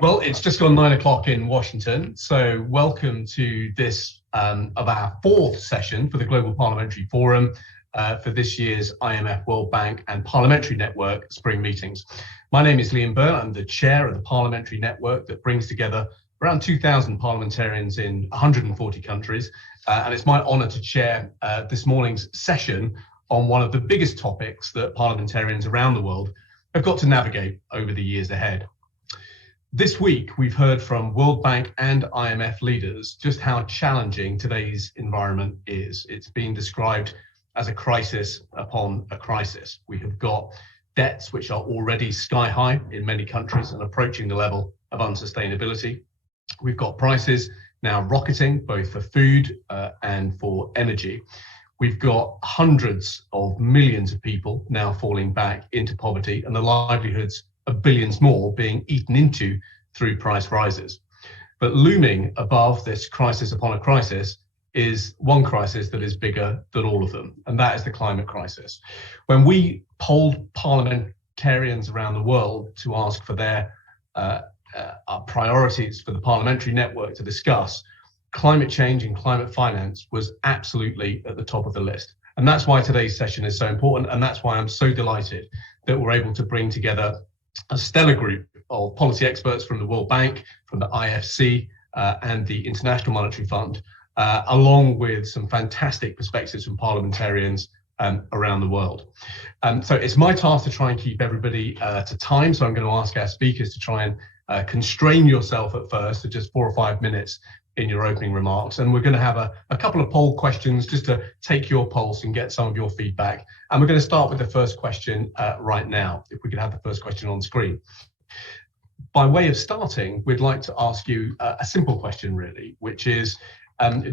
Well, it's just gone 9 o'clock in Washington, so welcome to this of our fourth session for the Global Parliamentary Forum for this year's IMF, World Bank and Parliamentary Network Spring Meetings. My name is Liam Byrne. I'm the chair of the Parliamentary Network that brings together around 2,000 parliamentarians in 140 countries, and it's my honour to chair this morning's session on one of the biggest topics that parliamentarians around the world have got to navigate over the years ahead. This week, we've heard from World Bank and IMF leaders just how challenging today's environment is. It's being described as a crisis upon a crisis. We have got debts which are already sky high in many countries and approaching the level of unsustainability. We've got prices now rocketing, both for food and for energy. We've got hundreds of millions of people now falling back into poverty, and the livelihoods of billions more being eaten into through price rises. But looming above this crisis upon a crisis is one crisis that is bigger than all of them, and that is the climate crisis. When we polled parliamentarians around the world to ask for their priorities for the parliamentary network to discuss, climate change and climate finance was absolutely at the top of the list. And that's why today's session is so important, and that's why I'm so delighted that we're able to bring together a stellar group of policy experts from the World Bank, from the IFC and the International Monetary Fund, along with some fantastic perspectives from parliamentarians around the world. So it's my task to try and keep everybody to time, so I'm going to ask our speakers to try and constrain yourself at first to just 4 or 5 minutes in your opening remarks, and we're going to have a couple of poll questions just to take your pulse and get some of your feedback. And we're going to start with the first question right now, if we could have the first question on screen. By way of starting, we'd like to ask you a simple question really, which is,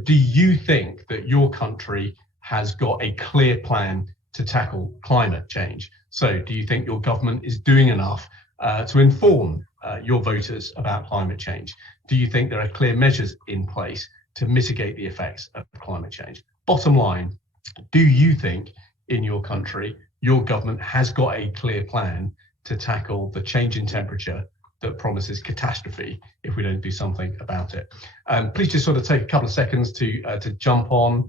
do you think that your country has got a clear plan to tackle climate change? So do you think your government is doing enough to inform your voters about climate change? Do you think there are clear measures in place to mitigate the effects of climate change? Bottom line, do you think in your country, your government has got a clear plan to tackle the change in temperature that promises catastrophe if we don't do something about it? Please just sort of take a couple of seconds to jump on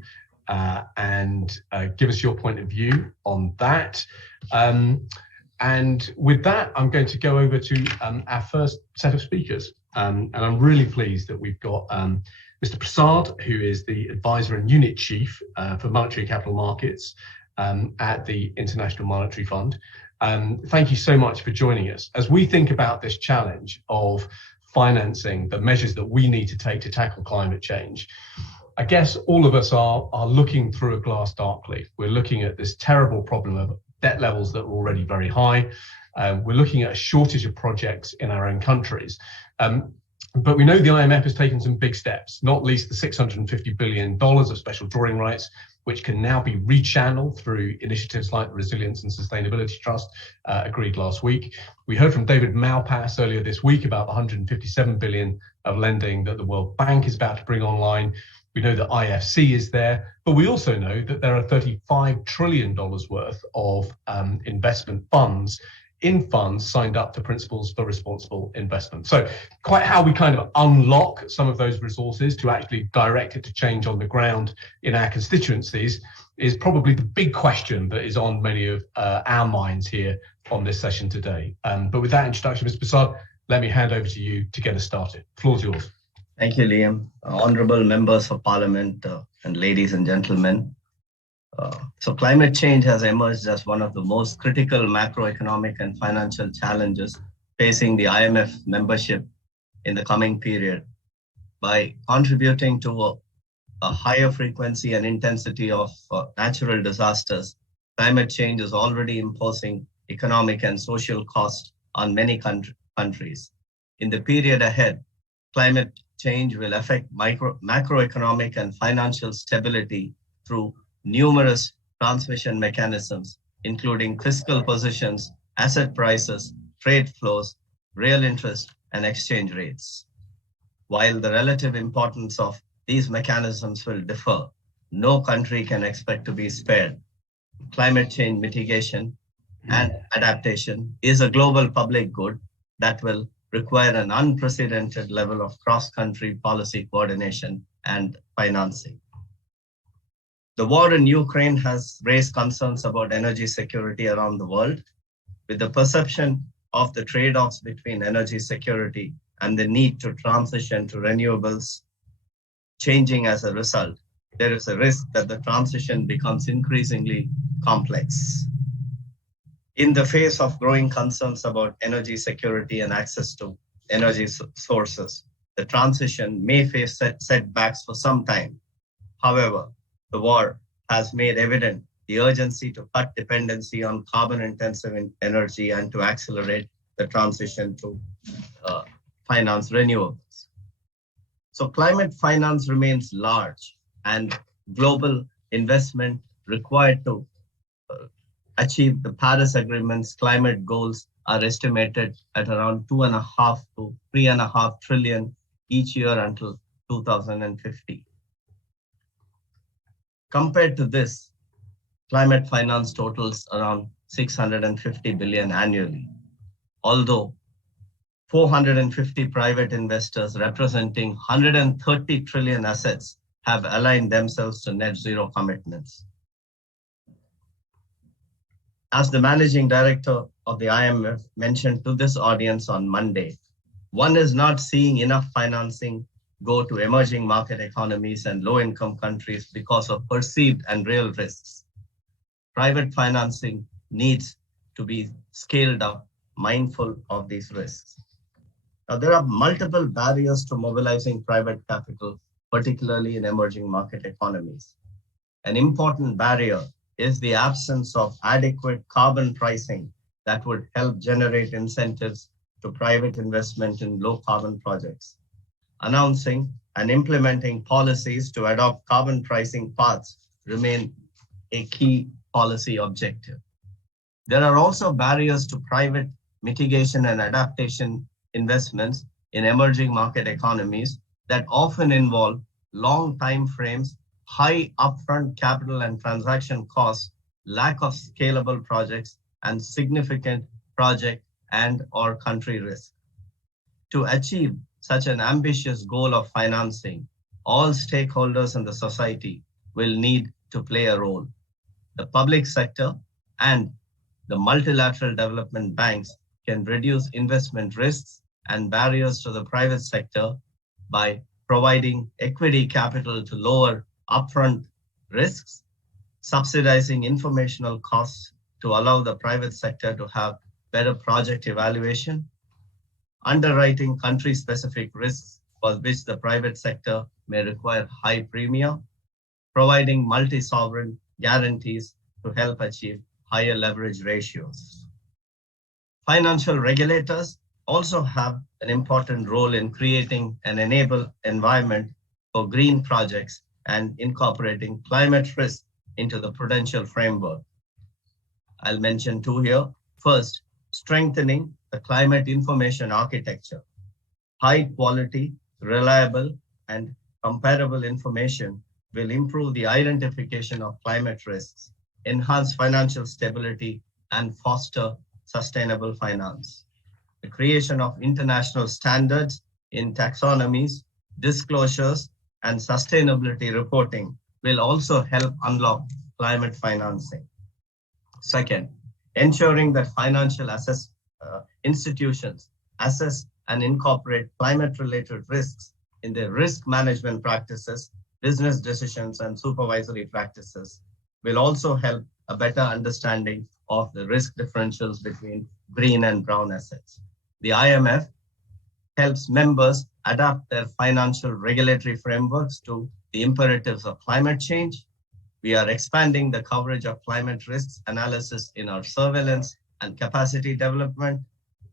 and give us your point of view on that. And with that, I'm going to go over to our first set of speakers. And I'm really pleased that we've got Mr. Prasad, who is the Advisor and Unit Chief for Monetary and Capital Markets at the International Monetary Fund. Thank you so much for joining us. As we think about this challenge of financing the measures that we need to take to tackle climate change, I guess all of us are looking through a glass darkly. We're looking at this terrible problem of debt levels that are already very high. We're looking at a shortage of projects in our own countries. But we know the IMF has taken some big steps, not least the $650 billion of special drawing rights, which can now be rechanneled through initiatives like the Resilience and Sustainability Trust agreed last week. We heard from David Malpass earlier this week about the $157 billion of lending that the World Bank is about to bring online. We know that IFC is there, but we also know that there are $35 trillion worth of investment funds in funds signed up to Principles for Responsible Investment. So quite how we kind of unlock some of those resources to actually direct it to change on the ground in our constituencies is probably the big question that is on many of our minds here on this session today. But with that introduction, Mr. Prasad, let me hand over to you to get us started. The floor's yours. Thank you, Liam. Honorable members of Parliament and ladies and gentlemen. So climate change has emerged as one of the most critical macroeconomic and financial challenges facing the IMF membership in the coming period. By contributing to a higher frequency and intensity of natural disasters, climate change is already imposing economic and social costs on many countries. In the period ahead, climate change will affect macroeconomic and financial stability through numerous transmission mechanisms, including fiscal positions, asset prices, trade flows, real interest, and exchange rates. While the relative importance of these mechanisms will differ, no country can expect to be spared. Climate change mitigation and adaptation is a global public good that will require an unprecedented level of cross-country policy coordination and financing. The war in Ukraine has raised concerns about energy security around the world, with the perception of the trade-offs between energy security and the need to transition to renewables changing as a result. There is a risk that the transition becomes increasingly complex. In the face of growing concerns about energy security and access to energy sources, the transition may face setbacks for some time. However, the war has made evident the urgency to cut dependency on carbon-intensive energy and to accelerate the transition to finance renewables. So climate finance remains large, and global investment required to achieve the Paris Agreement's climate goals are estimated at around 2.5 to 3.5 trillion each year until 2050. Compared to this, climate finance totals around 650 billion annually, although 450 private investors representing 130 trillion assets have aligned themselves to net zero commitments. As the managing director of the IMF mentioned to this audience on Monday, one is not seeing enough financing go to emerging market economies and low-income countries because of perceived and real risks. Private financing needs to be scaled up, mindful of these risks. Now, there are multiple barriers to mobilizing private capital, particularly in emerging market economies. An important barrier is the absence of adequate carbon pricing that would help generate incentives to private investment in low carbon projects. Announcing and implementing policies to adopt carbon pricing paths remain a key policy objective. There are also barriers to private mitigation and adaptation investments in emerging market economies that often involve long time frames, high upfront capital and transaction costs, lack of scalable projects, and significant project and/or country risk. To achieve such an ambitious goal of financing, all stakeholders in the society will need to play a role. The public sector and the multilateral development banks can reduce investment risks and barriers to the private sector by providing equity capital to lower upfront risks, subsidizing informational costs to allow the private sector to have better project evaluation, underwriting country-specific risks for which the private sector may require high premium, providing multi-sovereign guarantees to help achieve higher leverage ratios. Financial regulators also have an important role in creating an enable environment for green projects and incorporating climate risk into the prudential framework. I'll mention two here. First, strengthening the climate information architecture. High quality, reliable, and comparable information will improve the identification of climate risks, enhance financial stability, and foster sustainable finance. The creation of international standards in taxonomies, disclosures, and sustainability reporting will also help unlock climate financing. Second, ensuring that financial institutions assess and incorporate climate-related risks in their risk management practices, business decisions, and supervisory practices will also help a better understanding of the risk differentials between green and brown assets. The IMF helps members adapt their financial regulatory frameworks to the imperatives of climate change. We are expanding the coverage of climate risks analysis in our surveillance and capacity development.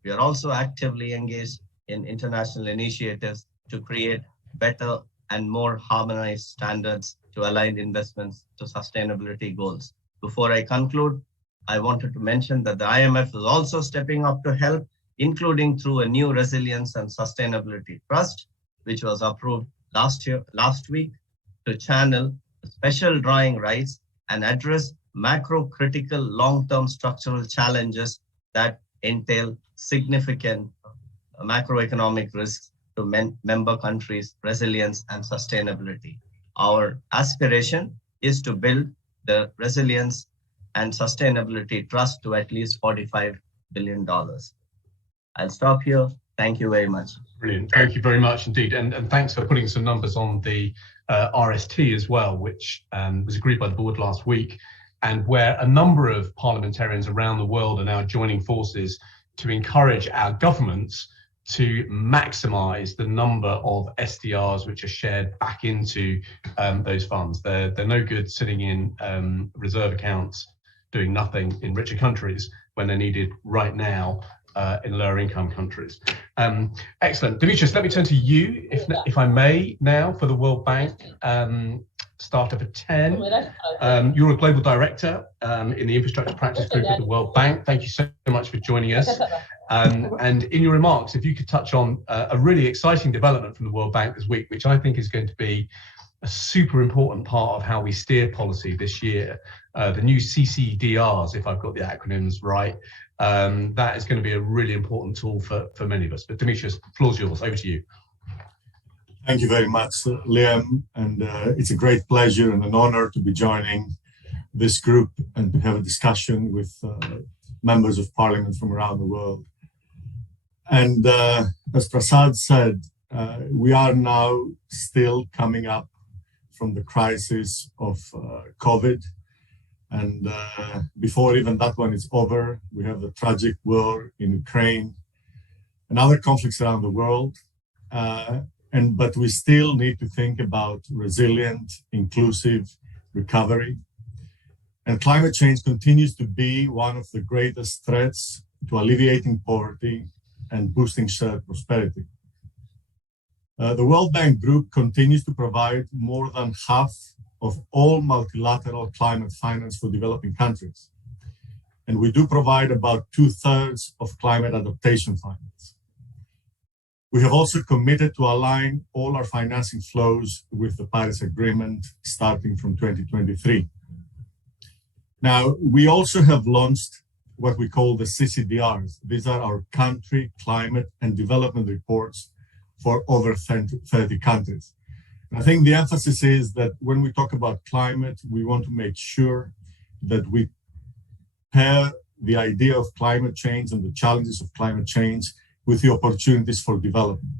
We are also actively engaged in international initiatives to create better and more harmonized standards to align investments to sustainability goals. Before I conclude, I wanted to mention that the IMF is also stepping up to help, including through a new resilience and sustainability trust, which was approved last week, to channel special drawing rights and address macro-critical long-term structural challenges that entail significant macroeconomic risks to member countries' resilience and sustainability. Our aspiration is to build the resilience and sustainability trust to at least $45 billion. I'll stop here. Thank you very much. Brilliant. Thank you very much indeed. And thanks for putting some numbers on the RST as well, which was agreed by the board last week, and where a number of parliamentarians around the world are now joining forces to encourage our governments to maximize the number of SDRs which are shared back into those funds. They're no good sitting in reserve accounts doing nothing in richer countries when they're needed right now in lower income countries. Excellent. Demetrius, let me turn to you, if I may, now for the World Bank. Startup at 10. You're a global director in the infrastructure practice group at the World Bank. Thank you so much for joining us. And in your remarks, if you could touch on a really exciting development from the World Bank this week, which I think is going to be a super important part of how we steer policy this year, the new CCDRs, if I've got the acronyms right, that is going to be a really important tool for many of us. But Demetrius, the floor's yours. Over to you. Thank you very much, Liam, and it's a great pleasure and an honor to be joining this group and to have a discussion with members of parliament from around the world. And as Prasad said, we are now still coming up from the crisis of COVID. And before even that one is over, we have the tragic war in Ukraine and other conflicts around the world. But we still need to think about resilient, inclusive recovery. And climate change continues to be one of the greatest threats to alleviating poverty and boosting shared prosperity. The World Bank Group continues to provide more than half of all multilateral climate finance for developing countries. And we do provide about 2/3 of climate adaptation finance. We have also committed to align all our financing flows with the Paris Agreement starting from 2023. Now, we also have launched what we call the CCDRs. These are our country climate and development reports for over 30 countries. And I think the emphasis is that when we talk about climate, we want to make sure that we pair the idea of climate change and the challenges of climate change with the opportunities for development.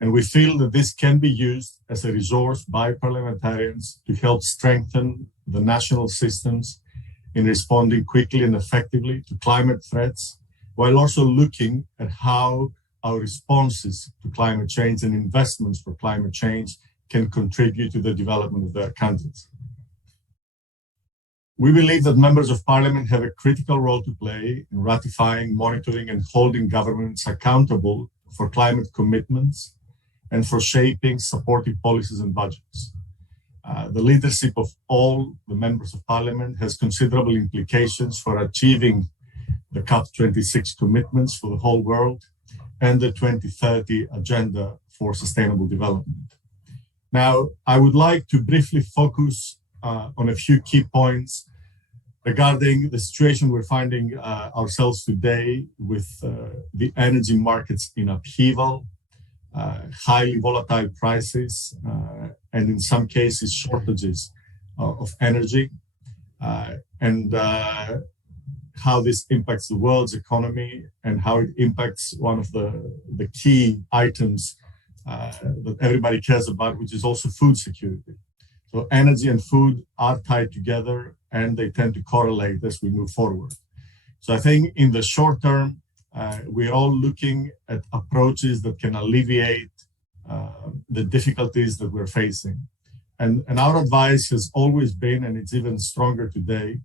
And we feel that this can be used as a resource by parliamentarians to help strengthen the national systems in responding quickly and effectively to climate threats, while also looking at how our responses to climate change and investments for climate change can contribute to the development of their countries. We believe that members of parliament have a critical role to play in ratifying, monitoring, and holding governments accountable for climate commitments and for shaping supportive policies and budgets. The leadership of all the members of parliament has considerable implications for achieving the COP26 commitments for the whole world and the 2030 agenda for sustainable development. Now, I would like to briefly focus on a few key points regarding the situation we're finding ourselves today with the energy markets in upheaval, highly volatile prices, and in some cases shortages of energy, and how this impacts the world's economy and how it impacts one of the key items that everybody cares about, which is also food security. So energy and food are tied together and they tend to correlate as we move forward. So I think in the short term, we're all looking at approaches that can alleviate the difficulties that we're facing. And our advice has always been, and it's even stronger today,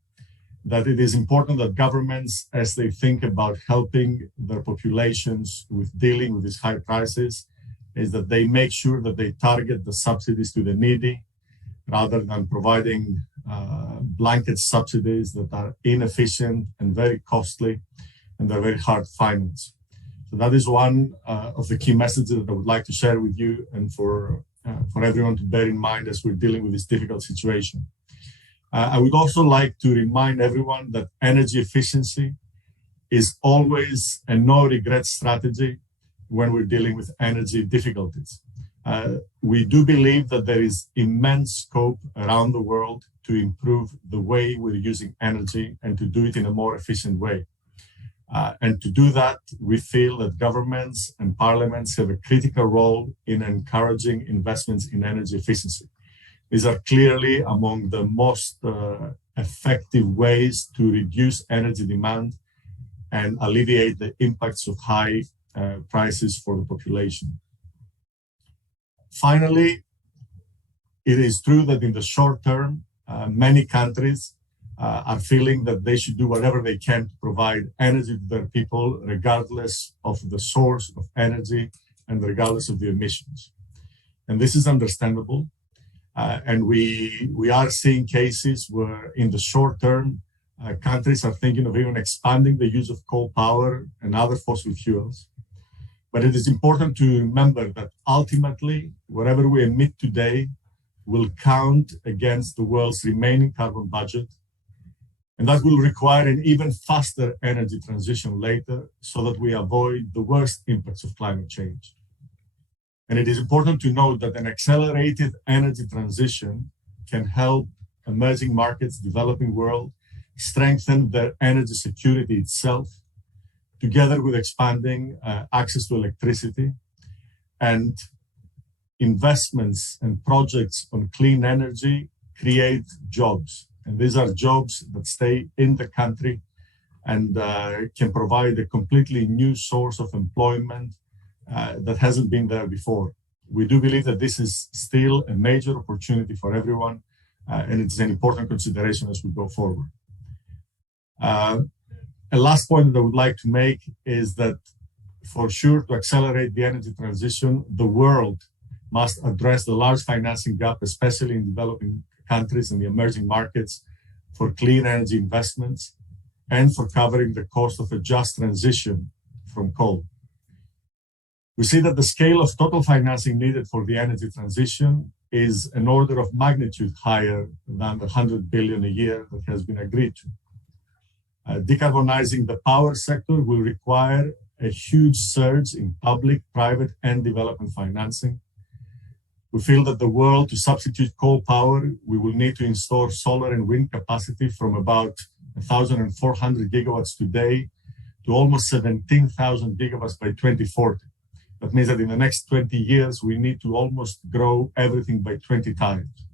that it is important that governments, as they think about helping their populations with dealing with these high prices, is that they make sure that they target the subsidies to the needy, rather than providing blanket subsidies that are inefficient and very costly, and they're very hard to finance. So that is one of the key messages that I would like to share with you and for everyone to bear in mind as we're dealing with this difficult situation. I would also like to remind everyone that energy efficiency is always a no-regret strategy when we're dealing with energy difficulties. We do believe that there is immense scope around the world to improve the way we're using energy and to do it in a more efficient way. And to do that, we feel that governments and parliaments have a critical role in encouraging investments in energy efficiency. These are clearly among the most effective ways to reduce energy demand and alleviate the impacts of high prices for the population. Finally, it is true that in the short term, many countries are feeling that they should do whatever they can to provide energy to their people, regardless of the source of energy and regardless of the emissions. And this is understandable. And we are seeing cases where in the short term, countries are thinking of even expanding the use of coal power and other fossil fuels. But it is important to remember that ultimately, whatever we emit today will count against the world's remaining carbon budget. And that will require an even faster energy transition later so that we avoid the worst impacts of climate change. And it is important to note that an accelerated energy transition can help emerging markets, developing world, strengthen their energy security itself, together with expanding access to electricity, and investments and projects on clean energy create jobs. And these are jobs that stay in the country and can provide a completely new source of employment that hasn't been there before. We do believe that this is still a major opportunity for everyone, and it's an important consideration as we go forward. A last point that I would like to make is that for sure, to accelerate the energy transition, the world must address the large financing gap, especially in developing countries and the emerging markets, for clean energy investments and for covering the cost of a just transition from coal. We see that the scale of total financing needed for the energy transition is an order of magnitude higher than the 100 billion a year that has been agreed to. Decarbonizing the power sector will require a huge surge in public, private, and development financing. We feel that the world, to substitute coal power, we will need to install solar and wind capacity from about 1,400 gigawatts today to almost 17,000 gigawatts by 2040. That means that in the next 20 years, we need to almost grow everything by 20 times.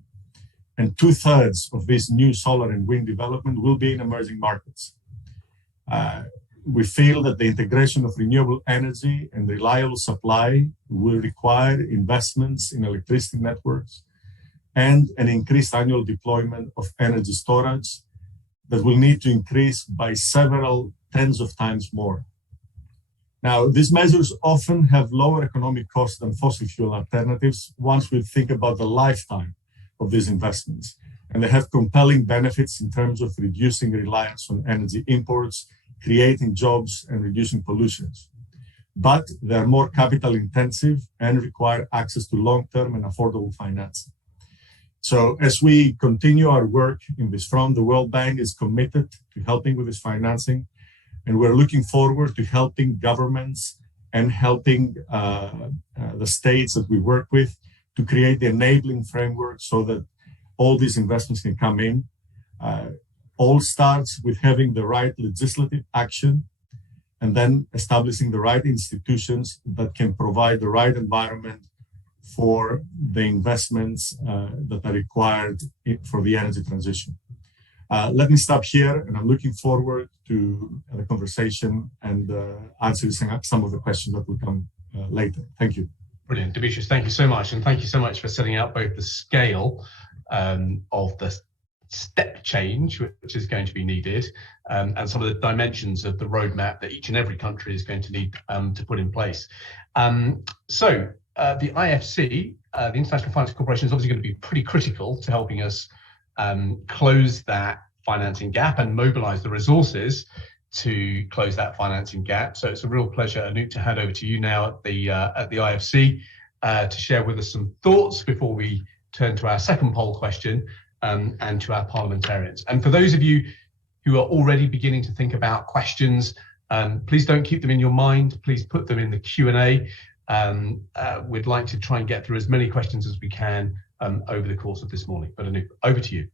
And 2/3 of this new solar and wind development will be in emerging markets. We feel that the integration of renewable energy and reliable supply will require investments in electricity networks and an increased annual deployment of energy storage that will need to increase by several tens of times more. Now, these measures often have lower economic costs than fossil fuel alternatives once we think about the lifetime of these investments. And they have compelling benefits in terms of reducing reliance on energy imports, creating jobs, and reducing pollutions. But they're more capital intensive and require access to long-term and affordable financing. So as we continue our work in this front, the World Bank is committed to helping with this financing. And we're looking forward to helping governments and helping the states that we work with to create the enabling framework so that all these investments can come in. All starts with having the right legislative action and then establishing the right institutions that can provide the right environment for the investments that are required for the energy transition. Let me stop here, and I'm looking forward to the conversation and answering some of the questions that will come later. Thank you. Brilliant. Demetrius, thank you so much. And thank you so much for setting out both the scale of the step change, which is going to be needed, and some of the dimensions of the roadmap that each and every country is going to need to put in place. So the IFC, the International Finance Corporation, is obviously going to be pretty critical to helping us close that financing gap and mobilize the resources to close that financing gap. So it's a real pleasure, Anoop, to hand over to you now at the IFC to share with us some thoughts before we turn to our second poll question and to our parliamentarians. And for those of you who are already beginning to think about questions Please don't keep them in your mind. Please put them in the Q&A. We'd like to try and get through as many questions as we can over the course of this morning. But Anoop, over to you.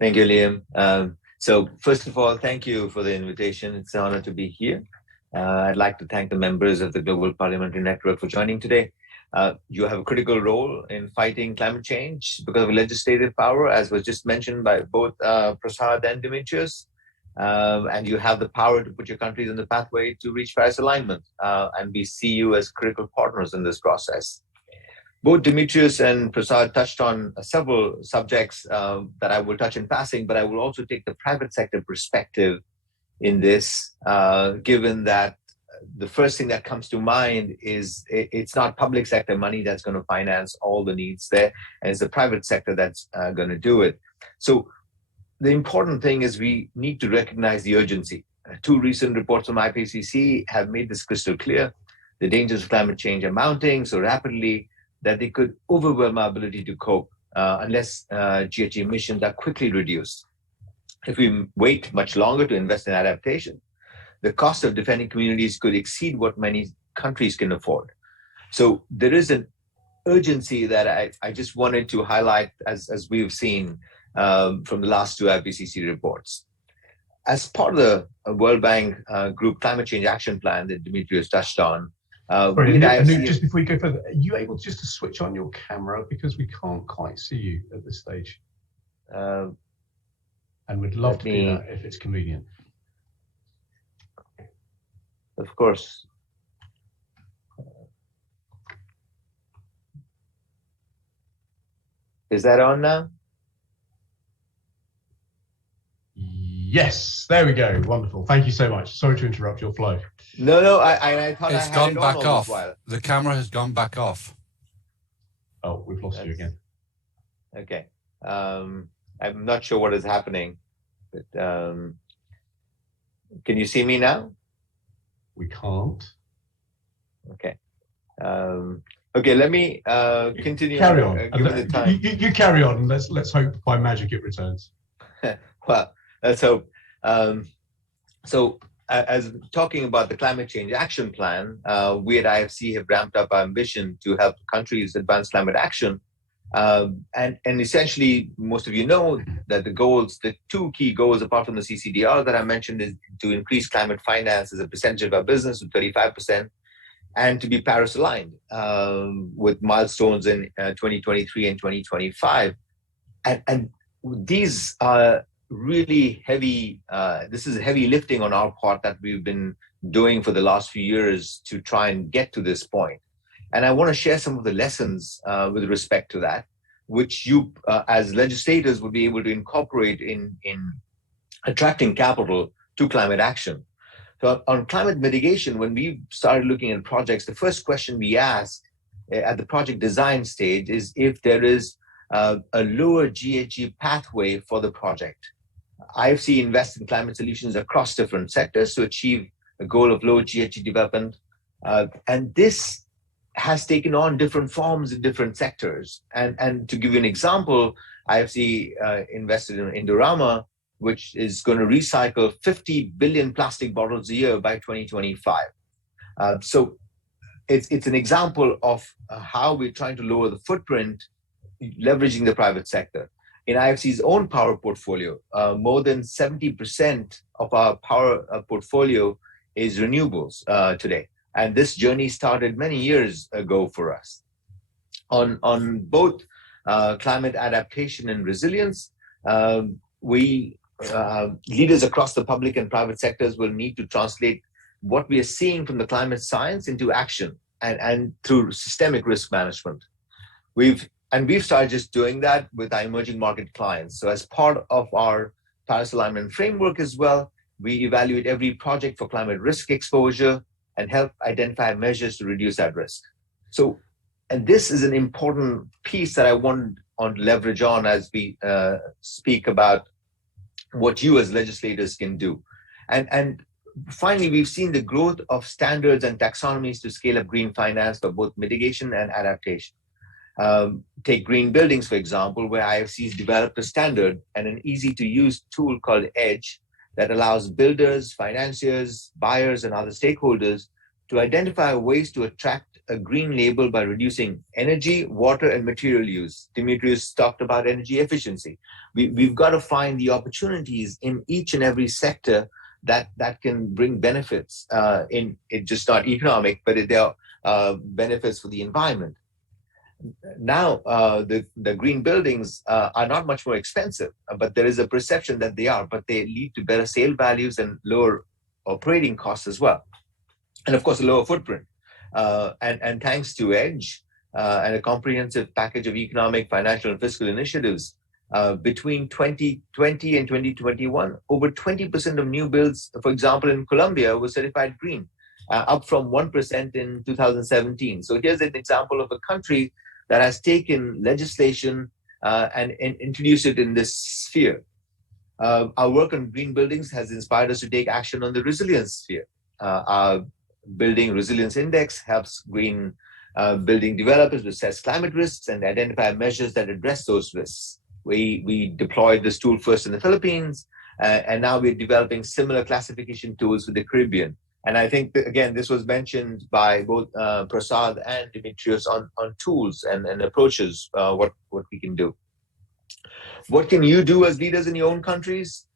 Thank you, Liam. So first of all, thank you for the invitation. It's an honor to be here. I'd like to thank the members of the Global Parliamentary Network for joining today. You have a critical role in fighting climate change because of legislative power, as was just mentioned by both Prasad and Demetrius. And you have the power to put your countries on the pathway to reach Paris alignment. And we see you as critical partners in this process. Both Demetrius and Prasad touched on several subjects that I will touch in passing, but I will also take the private sector perspective in this, given that the first thing that comes to mind is it's not public sector money that's going to finance all the needs there, and it's the private sector that's going to do it. So the important thing is we need to recognize the urgency. Two recent reports from IPCC have made this crystal clear. The dangers of climate change are mounting so rapidly that they could overwhelm our ability to cope unless GHG emissions are quickly reduced. If we wait much longer to invest in adaptation, the cost of defending communities could exceed what many countries can afford. So there is an urgency that I just wanted to highlight as we've seen from the last two IPCC reports. As part of the World Bank Group Climate Change Action Plan that Demetrius touched on, Anoop, just before you go further, are you able just to switch on your camera because we can't quite see you at this stage? And we'd love to do that if it's convenient. Of course. Is that on now? Yes, there we go. Wonderful. Thank you so much. Sorry to interrupt your flow. No, I thought it's gone back off. The camera has gone back off. Oh, we've lost you again. Okay. I'm not sure what is happening, but can you see me now? We can't. Okay. Okay, let me continue. Carry on. Given the time. You carry on, and let's hope by magic it returns. Well, let's hope. So, as talking about the Climate Change Action Plan, we at IFC have ramped up our ambition to help countries advance climate action. And essentially, most of you know that the two key goals, apart from the CCDR that I mentioned, is to increase climate finance as a percentage of our business to 35%, and to be Paris aligned with milestones in 2023 and 2025. And these are really heavy, this is heavy lifting on our part that we've been doing for the last few years to try and get to this point. And I want to share some of the lessons with respect to that, which you as legislators would be able to incorporate in attracting capital to climate action. So on climate mitigation, when we started looking at projects, the first question we ask at the project design stage is if there is a lower GHG pathway for the project. IFC invests in climate solutions across different sectors to achieve a goal of low GHG development. And this has taken on different forms in different sectors. And to give you an example, IFC invested in Indorama, which is going to recycle 50 billion plastic bottles a year by 2025. So it's an example of how we're trying to lower the footprint, leveraging the private sector. In IFC's own power portfolio, more than 70% of our power portfolio is renewables today. And this journey started many years ago for us. On both climate adaptation and resilience, leaders across the public and private sectors will need to translate what we are seeing from the climate science into action and through systemic risk management. We've started just doing that with our emerging market clients. So as part of our Paris alignment framework as well, we evaluate every project for climate risk exposure and help identify measures to reduce that risk. So, and this is an important piece that I want to leverage on as we speak about what you as legislators can do. And finally, we've seen the growth of standards and taxonomies to scale up green finance for both mitigation and adaptation. Take green buildings, for example, where IFC's developed a standard and an easy-to-use tool called EDGE that allows builders, financiers, buyers, and other stakeholders to identify ways to attract a green label by reducing energy, water, and material use. Dimitrios talked about energy efficiency. We've got to find the opportunities in each and every sector that can bring benefits in just not economic, but there are benefits for the environment. Now, the green buildings are not much more expensive, but there is a perception that they are, but they lead to better sale values and lower operating costs as well. And of course, a lower footprint. And thanks to EDGE and a comprehensive package of economic, financial, and fiscal initiatives, between 2020 and 2021, over 20% of new builds, for example, in Colombia, were certified green, up from 1% in 2017. So here's an example of a country that has taken legislation and introduced it in this sphere. Our work on green buildings has inspired us to take action on the resilience sphere. Our Building Resilience Index helps green building developers to assess climate risks and identify measures that address those risks. We deployed this tool first in the Philippines, and now we're developing similar classification tools for the Caribbean. And I think, again, this was mentioned by both Prasad and Dimitrios on tools and approaches, what we can do. What can you do as leaders in your own countries?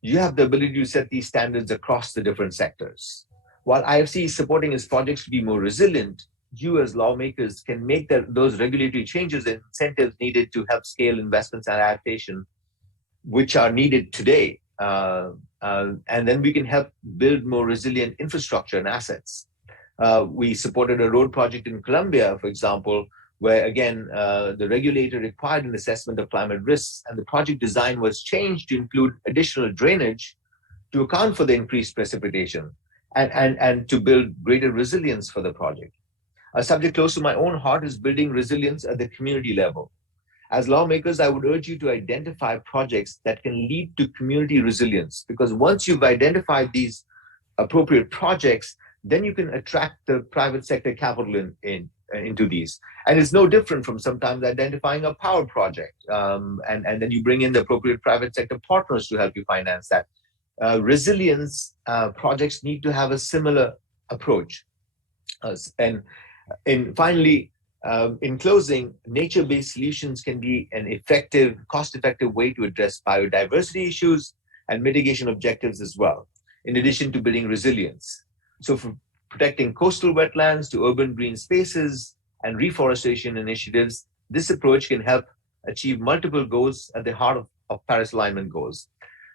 You have the ability to set these standards across the different sectors. While IFC is supporting its projects to be more resilient, you as lawmakers can make those regulatory changes and incentives needed to help scale investments and adaptation, which are needed today. And then we can help build more resilient infrastructure and assets. We supported a road project in Colombia, for example, where again, the regulator required an assessment of climate risks, and the project design was changed to include additional drainage to account for the increased precipitation and to build greater resilience for the project. A subject close to my own heart is building resilience at the community level. As lawmakers, I would urge you to identify projects that can lead to community resilience, because once you've identified these appropriate projects, then you can attract the private sector capital into these. And it's no different from sometimes identifying a power project, and then you bring in the appropriate private sector partners to help you finance that. Resilience projects need to have a similar approach. And finally, in closing, nature-based solutions can be an effective, cost-effective way to address biodiversity issues and mitigation objectives as well, in addition to building resilience. So from protecting coastal wetlands to urban green spaces and reforestation initiatives, this approach can help achieve multiple goals at the heart of Paris alignment goals.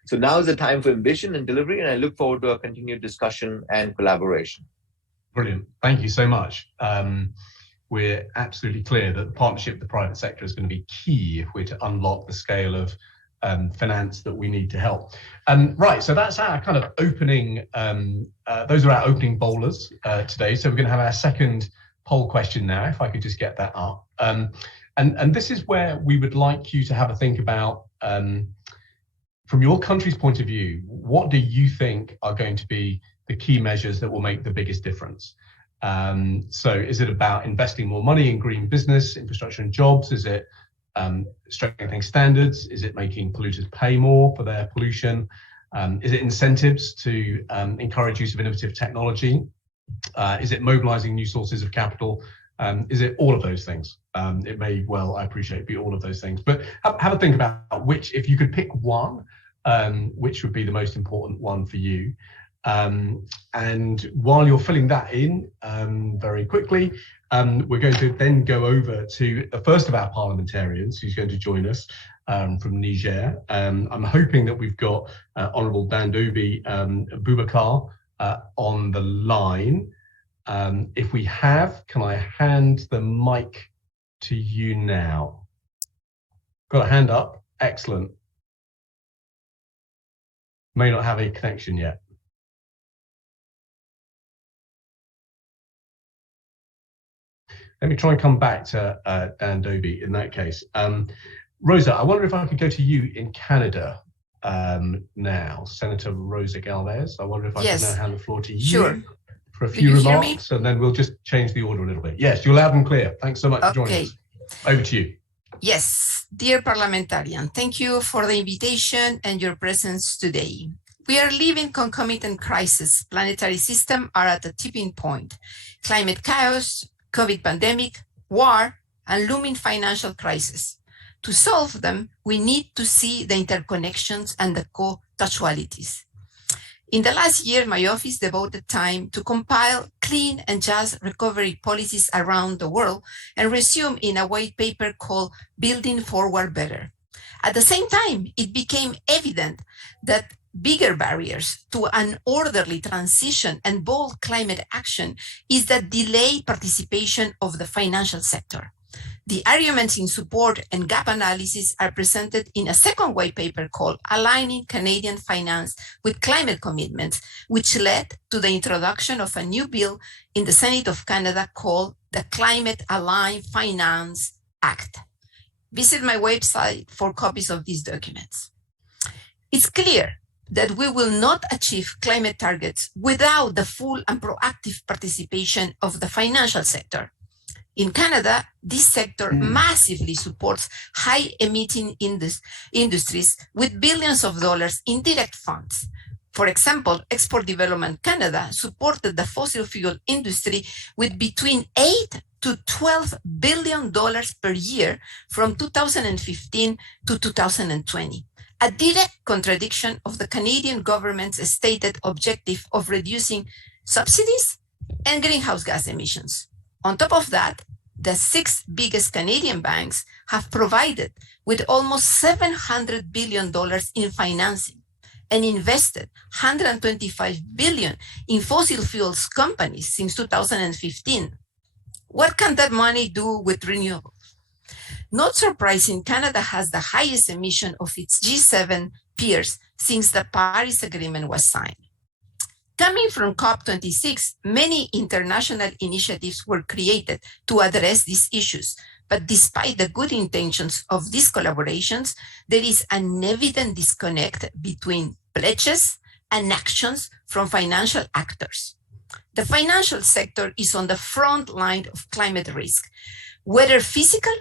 So now is the time for ambition and delivery, and I look forward to a continued discussion and collaboration. Brilliant. Thank you so much. We're absolutely clear that the partnership with the private sector is going to be key if we're to unlock the scale of finance that we need to help. Right, so that's our kind of opening, those are our opening bowlers today. So we're going to have our second poll question now, if I could just get that up. And this is where we would like you to have a think about, from your country's point of view, what do you think are going to be the key measures that will make the biggest difference? So is it about investing more money in green business, infrastructure and jobs? Is it strengthening standards? Is it making polluters pay more for their pollution? Is it incentives to encourage use of innovative technology? Is it mobilizing new sources of capital? Is it all of those things? It may well, I appreciate, be all of those things. But have a think about which, if you could pick one, which would be the most important one for you. And while you're filling that in very quickly, we're going to then go over to the first of our parliamentarians who's going to join us from Niger. I'm hoping that we've got Honourable Dandobi Boubacar on the line. If we have, can I hand the mic to you now? Got a hand up? Excellent. May not have a connection yet. Let me try and come back to Dandobi in that case. Rosa, I wonder if I could go to you in Canada now, Senator Rosa Galvez. I wonder if I could now hand the floor to you for a few remarks, and then we'll just change the order a little bit. Yes, you're loud and clear. Thanks so much for joining us. Over to you. Yes, dear parliamentarian, thank you for the invitation and your presence today. We are living concomitant crises. Planetary systems are at a tipping point. Climate chaos, COVID pandemic, war, and looming financial crisis. To solve them, we need to see the interconnections and the co-causality. In the last year, my office devoted time to compile clean and just recovery policies around the world and resume in a white paper called Building Forward Better. At the same time, it became evident that bigger barriers to an orderly transition and bold climate action is the delayed participation of the financial sector. The arguments in support and gap analysis are presented in a second white paper called Aligning Canadian Finance with Climate Commitments, which led to the introduction of a new bill in the Senate of Canada called the Climate Aligned Finance Act. Visit my website for copies of these documents. It's clear that we will not achieve climate targets without the full and proactive participation of the financial sector. In Canada, this sector massively supports high-emitting industries with billions of dollars in direct funds. For example, Export Development Canada supported the fossil fuel industry with between $8 to $12 billion per year from 2015 to 2020, a direct contradiction of the Canadian government's stated objective of reducing subsidies and greenhouse gas emissions. On top of that, the 6 biggest Canadian banks have provided with almost $700 billion in financing and invested $125 billion in fossil fuels companies since 2015. What can that money do with renewables? Not surprising, Canada has the highest emission of its G7 peers since the Paris Agreement was signed. Coming from COP26, many international initiatives were created to address these issues. But despite the good intentions of these collaborations, there is an evident disconnect between pledges and actions from financial actors. The financial sector is on the front line of climate risk, whether physical,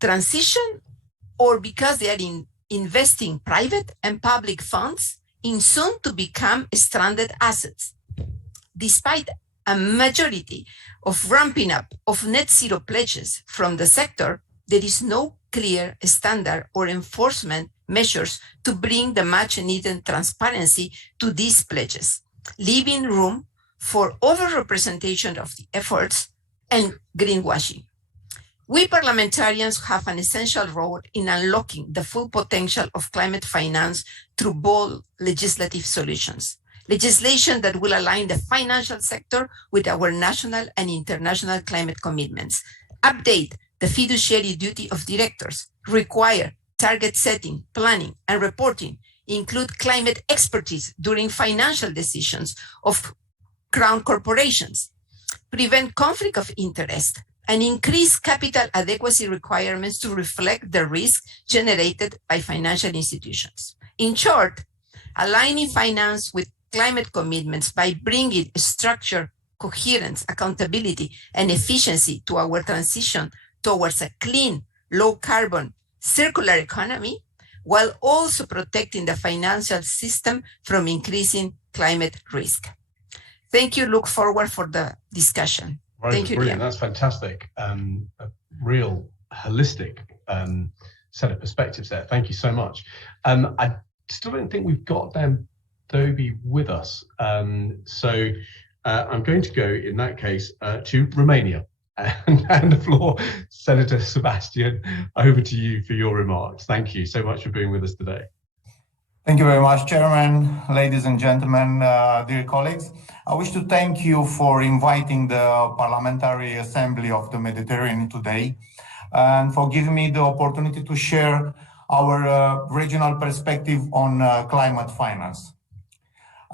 transition, or because they are investing private and public funds in soon to become stranded assets. Despite a majority of ramping up of net zero pledges from the sector, there is no clear standard or enforcement measures to bring the much needed transparency to these pledges, leaving room for overrepresentation of the efforts and greenwashing. We parliamentarians have an essential role in unlocking the full potential of climate finance through bold legislative solutions. Legislation that will align the financial sector with our national and international climate commitments, update the fiduciary duty of directors, require target setting, planning, and reporting, include climate expertise during financial decisions of crown corporations, prevent conflict of interest, and increase capital adequacy requirements to reflect the risk generated by financial institutions. In short, aligning finance with climate commitments by bringing structure, coherence, accountability, and efficiency to our transition towards a clean, low-carbon, circular economy, while also protecting the financial system from increasing climate risk. Thank you. Look forward for the discussion. Right, thank you, brilliant. Liam. That's fantastic. A real holistic set of perspectives there. Thank you so much. I still don't think we've got Dobie with us. So I'm going to go, in that case, to Romania and hand the floor, Senator Sebastian, over to you for your remarks. Thank you so much for being with us today. Thank you very much, Chairman, ladies and gentlemen, dear colleagues. I wish to thank you for inviting the Parliamentary Assembly of the Mediterranean today and for giving me the opportunity to share our regional perspective on climate finance.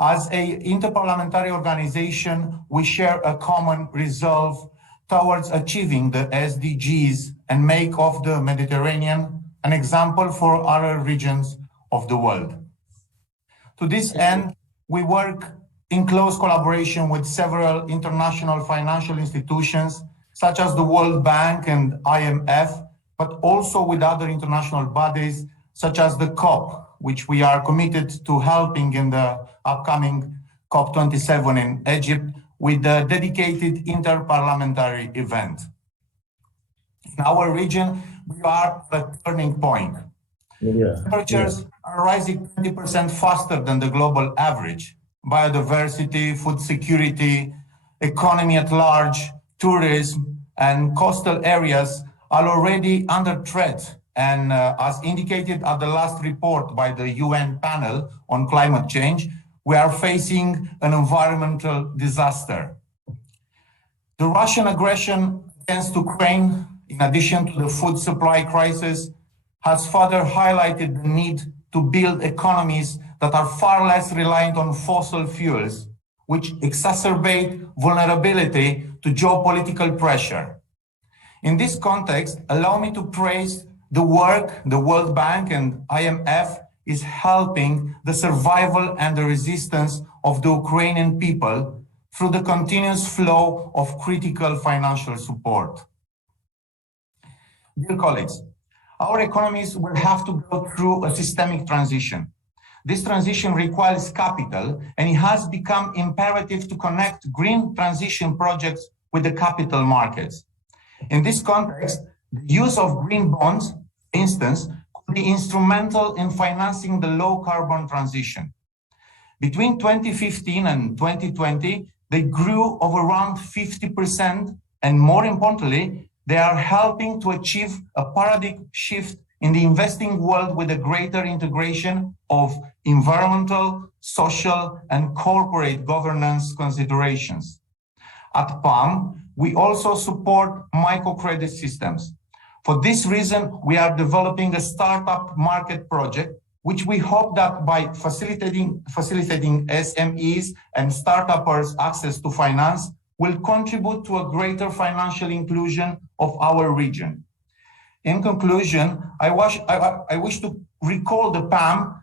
As an interparliamentary organization, we share a common resolve towards achieving the SDGs and make of the Mediterranean an example for other regions of the world. To this end, we work in close collaboration with several international financial institutions, such as the World Bank and IMF, but also with other international bodies, such as the COP, which we are committed to helping in the upcoming COP27 in Egypt with a dedicated interparliamentary event. In our region, we are at a turning point. Temperatures are rising 20% faster than the global average. Biodiversity, food security, economy at large, tourism, and coastal areas are already under threat. And as indicated at the last report by the UN panel on climate change, we are facing an environmental disaster. The Russian aggression against Ukraine, in addition to the food supply crisis, has further highlighted the need to build economies that are far less reliant on fossil fuels, which exacerbate vulnerability to geopolitical pressure. In this context, allow me to praise the work the World Bank and IMF is helping the survival and the resistance of the Ukrainian people through the continuous flow of critical financial support. Dear colleagues, our economies will have to go through a systemic transition. This transition requires capital, and it has become imperative to connect green transition projects with the capital markets. In this context, the use of green bonds, for instance, could be instrumental in financing the low carbon transition. Between 2015 and 2020, they grew of around 50%, and more importantly, they are helping to achieve a paradigm shift in the investing world with a greater integration of environmental, social, and corporate governance considerations. At PAM, we also support microcredit systems. For this reason, we are developing a startup market project, which we hope that by facilitating SMEs and startups access to finance will contribute to a greater financial inclusion of our region. In conclusion, I wish to recall the PAM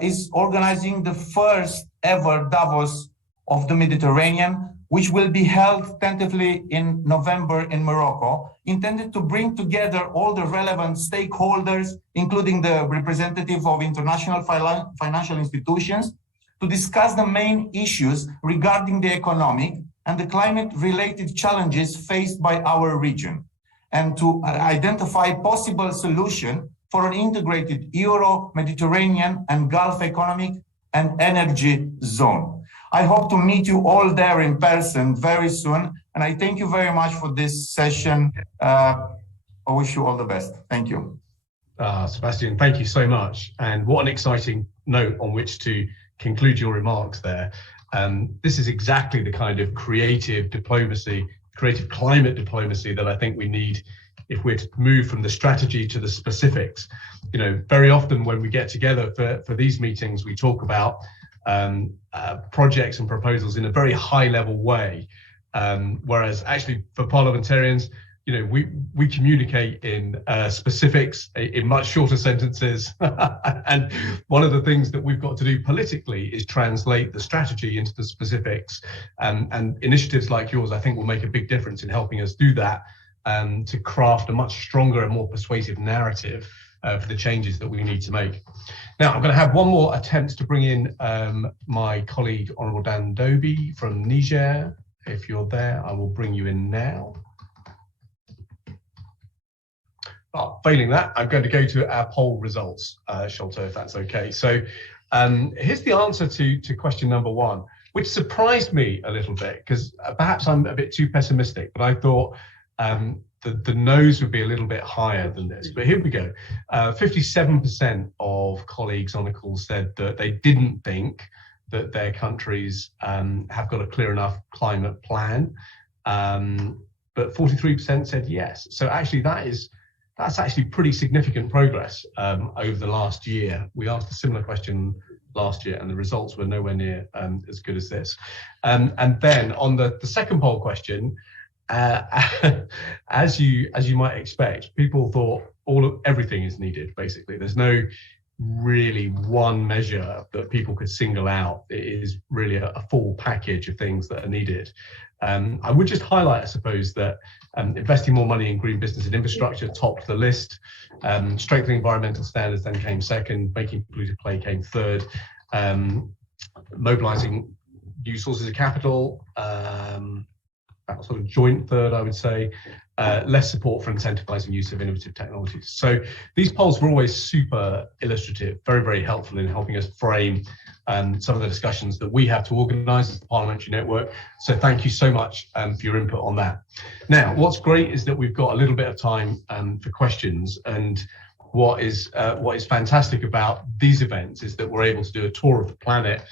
is organizing the first ever Davos of the Mediterranean, which will be held tentatively in November in Morocco, intended to bring together all the relevant stakeholders, including the representative of international financial institutions, to discuss the main issues regarding the economic and the climate-related challenges faced by our region, and to identify possible solution for an integrated Euro-Mediterranean and Gulf economic and energy zone. I hope to meet you all there in person very soon, and I thank you very much for this session. I wish you all the best. Thank you. Sebastian, thank you so much. And what an exciting note on which to conclude your remarks there. This is exactly the kind of creative diplomacy, creative climate diplomacy that I think we need if we're to move from the strategy to the specifics. You know, very often when we get together for these meetings, we talk about projects and proposals in a very high level way, whereas actually for parliamentarians, you know, we communicate in specifics in much shorter sentences. And one of the things that we've got to do politically is translate the strategy into the specifics. And initiatives like yours, I think, will make a big difference in helping us do that, to craft a much stronger and more persuasive narrative for the changes that we need to make. Now, I'm going to have one more attempt to bring in my colleague, Honorable Dan Doby from Niger. If you're there, I will bring you in now. Oh, failing that, I'm going to go to our poll results, Sholto, if that's okay. So here's the answer to question number one, which surprised me a little bit, because perhaps I'm a bit too pessimistic, but I thought the no's would be a little bit higher than this. But here we go. 57% of colleagues on the call said that they didn't think that their countries have got a clear enough climate plan, but 43% said yes. So actually that's actually pretty significant progress over the last year. We asked a similar question last year and the results were nowhere near as good as this. And then on the second poll question, as you might expect, people thought everything is needed, basically. There's no really one measure that people could single out. It is really a full package of things that are needed. I would just highlight, I suppose, that investing more money in green business and infrastructure topped the list. Strengthening environmental standards then came second. Making polluter play came third. Mobilizing new sources of capital, that sort of joint third, I would say. Less support for incentivizing use of innovative technologies. So these polls were always super illustrative, very, very helpful in helping us frame some of the discussions that we have to organize as the Parliamentary Network. So thank you so much for your input on that. Now, what's great is that we've got a little bit of time for questions, and what is fantastic about these events is that we're able to do a tour of the planet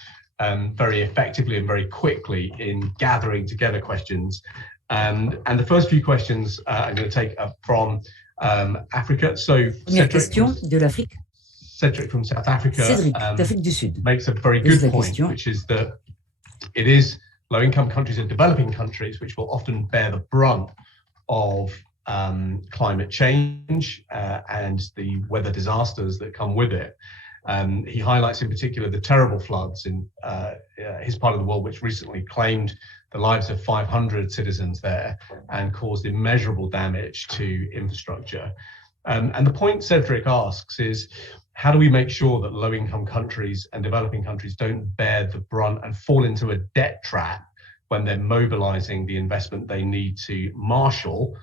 very effectively and very quickly in gathering together questions. And the first few questions I'm going to take up from Africa. So Cedric from South Africa makes a very good point, which is that it is low-income countries and developing countries which will often bear the brunt of climate change and the weather disasters that come with it. He highlights in particular the terrible floods in his part of the world, which recently claimed the lives of 500 citizens there and caused immeasurable damage to infrastructure. And the point Cedric asks is, how do we make sure that low-income countries and developing countries don't bear the brunt and fall into a debt trap when they're mobilizing the investment they need to marshal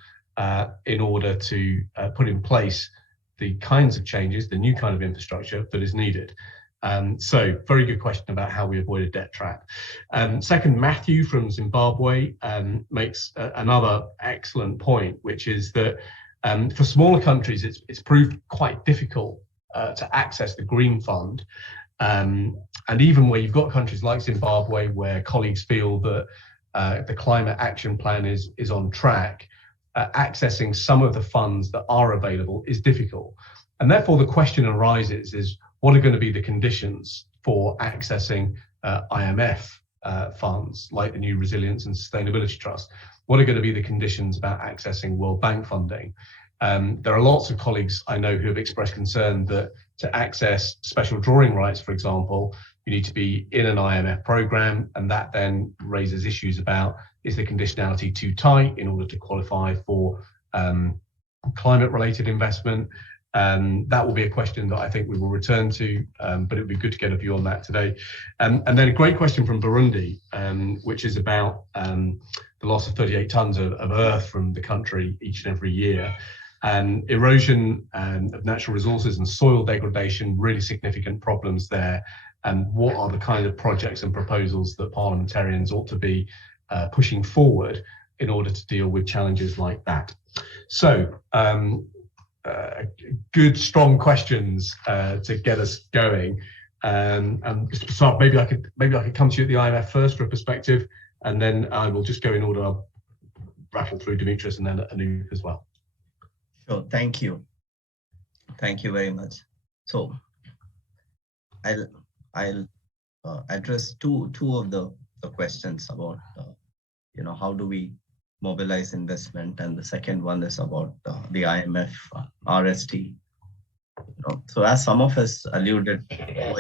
in order to put in place the kinds of changes, the new kind of infrastructure that is needed? So very good question about how we avoid a debt trap. Second, Matthew from Zimbabwe makes another excellent point, which is that for smaller countries, it's proved quite difficult to access the Green Fund. And even where you've got countries like Zimbabwe, where colleagues feel that the climate action plan is on track, accessing some of the funds that are available is difficult. And therefore the question arises is, what are going to be the conditions for accessing IMF funds like the new Resilience and Sustainability Trust? What are going to be the conditions about accessing World Bank funding? There are lots of colleagues I know who have expressed concern that to access special drawing rights, for example, you need to be in an IMF program, and that then raises issues about, is the conditionality too tight in order to qualify for climate-related investment? That will be a question that I think we will return to, but it would be good to get a view on that today. And then a great question from Burundi, which is about the loss of 38 tons of earth from the country each and every year. Erosion of natural resources and soil degradation, really significant problems there. And what are the kind of projects and proposals that parliamentarians ought to be pushing forward in order to deal with challenges like that? So, good, strong questions to get us going. And so maybe I could come to you at the IMF first for a perspective, and then I will just go in order. I'll rattle through Dimitris and then Anoop as well. Sure, thank you. Thank you very much. So I'll address two of the questions about how do we mobilize investment, and the second one is about the IMF RST. So as some of us alluded to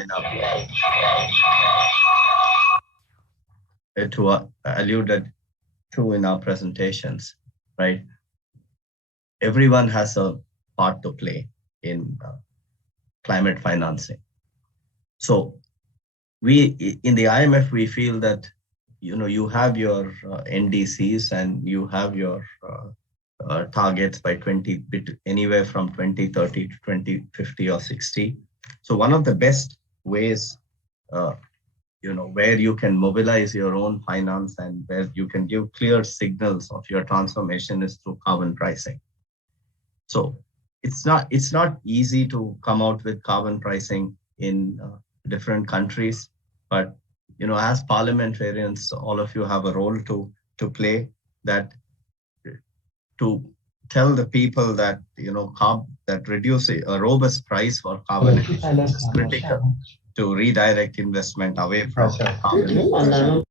in our presentations, right? Everyone has a part to play in climate financing. So we in the IMF, we feel that you have your NDCs and you have your targets by anywhere from 2030 to 2050 or 60. So one of the best ways, where you can mobilize your own finance and where you can give clear signals of your transformation is through carbon pricing. So it's not easy to come out with carbon pricing in different countries, but as parliamentarians, all of you have a role to play, that to tell the people that that reducing a robust price for carbon emissions is critical to redirect investment away from carbon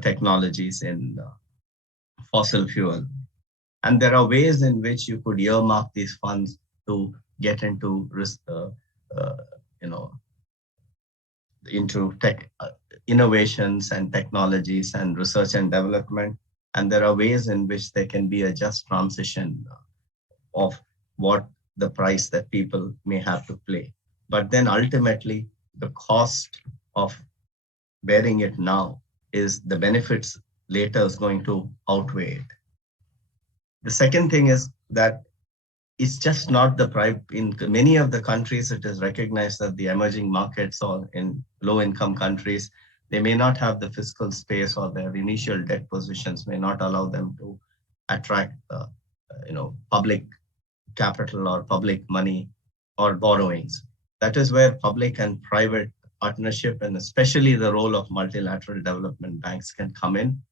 technologies in fossil fuel. And there are ways in which you could earmark these funds to get into you know, into tech innovations and technologies and research and development. And there are ways in which there can be a just transition of what the price that people may have to pay. But then ultimately, the cost of bearing it now is the benefits later is going to outweigh it. The second thing is that it's just not the price. In many of the countries, it is recognized that the emerging markets or in low-income countries, they may not have the fiscal space, or their initial debt positions may not allow them to attract, public capital or public money or borrowings. That is where public and private partnership, and especially the role of multilateral development banks, can come in.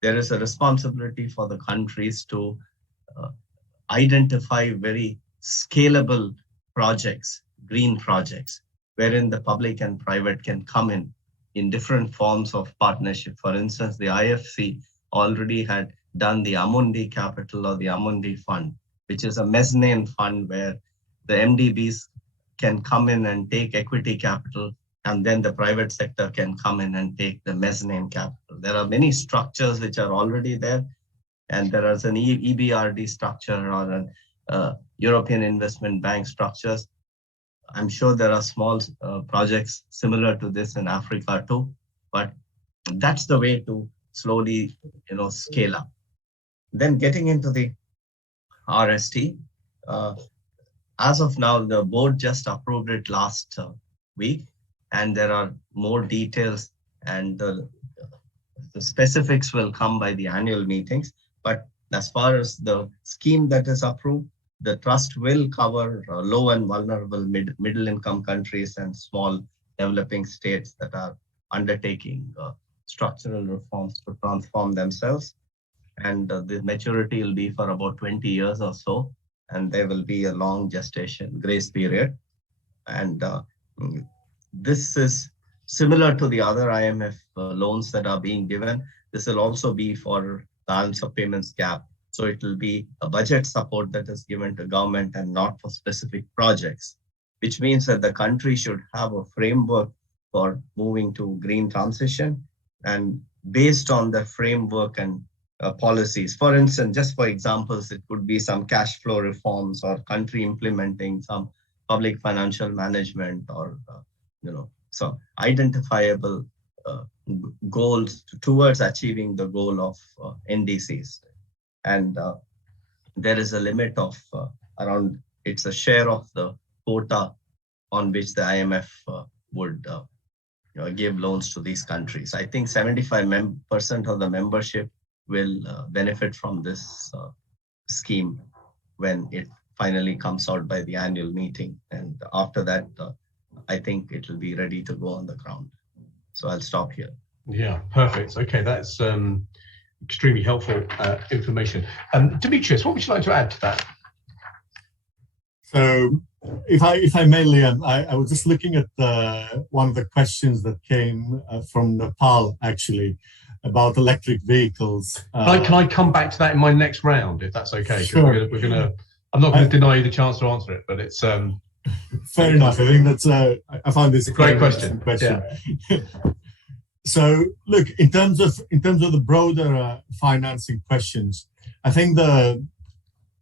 There is a responsibility for the countries to identify very scalable projects, green projects, wherein the public and private can come in different forms of partnership. For instance, the IFC already had done the Amundi Capital or the Amundi Fund, which is a mezzanine fund where the MDBs can come in and take equity capital, and then the private sector can come in and take the mezzanine capital. There are many structures which are already there, and there is an EBRD structure or a European Investment Bank structures. I'm sure there are small projects similar to this in Africa too, but that's the way to slowly, scale up. Then getting into the RST, as of now, the board just approved it last week, and there are more details, and the specifics will come by the annual meetings. But as far as the scheme that is approved, the trust will cover low and vulnerable middle income countries and small developing states that are undertaking structural reforms to transform themselves. And the maturity will be for about 20 years or so, and there will be a long gestation grace period. And this is similar to the other IMF loans that are being given. This will also be for balance of payments gap. So it will be a budget support that is given to government and not for specific projects, which means that the country should have a framework for moving to green transition, and based on the framework and policies. For instance, just for examples, it could be some cash flow reforms or country implementing some public financial management or, so identifiable goals towards achieving the goal of NDCs. And there is a limit of around, it's a share of the quota on which the IMF would give loans to these countries. I think 75% of the membership will benefit from this scheme when it finally comes out by the annual meeting. And after that, I think it will be ready to go on the ground. So I'll stop here. Yeah, perfect. Okay, that's extremely helpful information. Demetrius, what would you like to add to that? So, if I may, Liam, I was just looking at one of the questions that came from Nepal, actually, about electric vehicles. Can I come back to that in my next round, if that's okay? Sure. I'm not going to deny you the chance to answer it, but it's fair enough. I think that's I find this a great question. Yeah. So, look, in terms of the broader financing questions, I think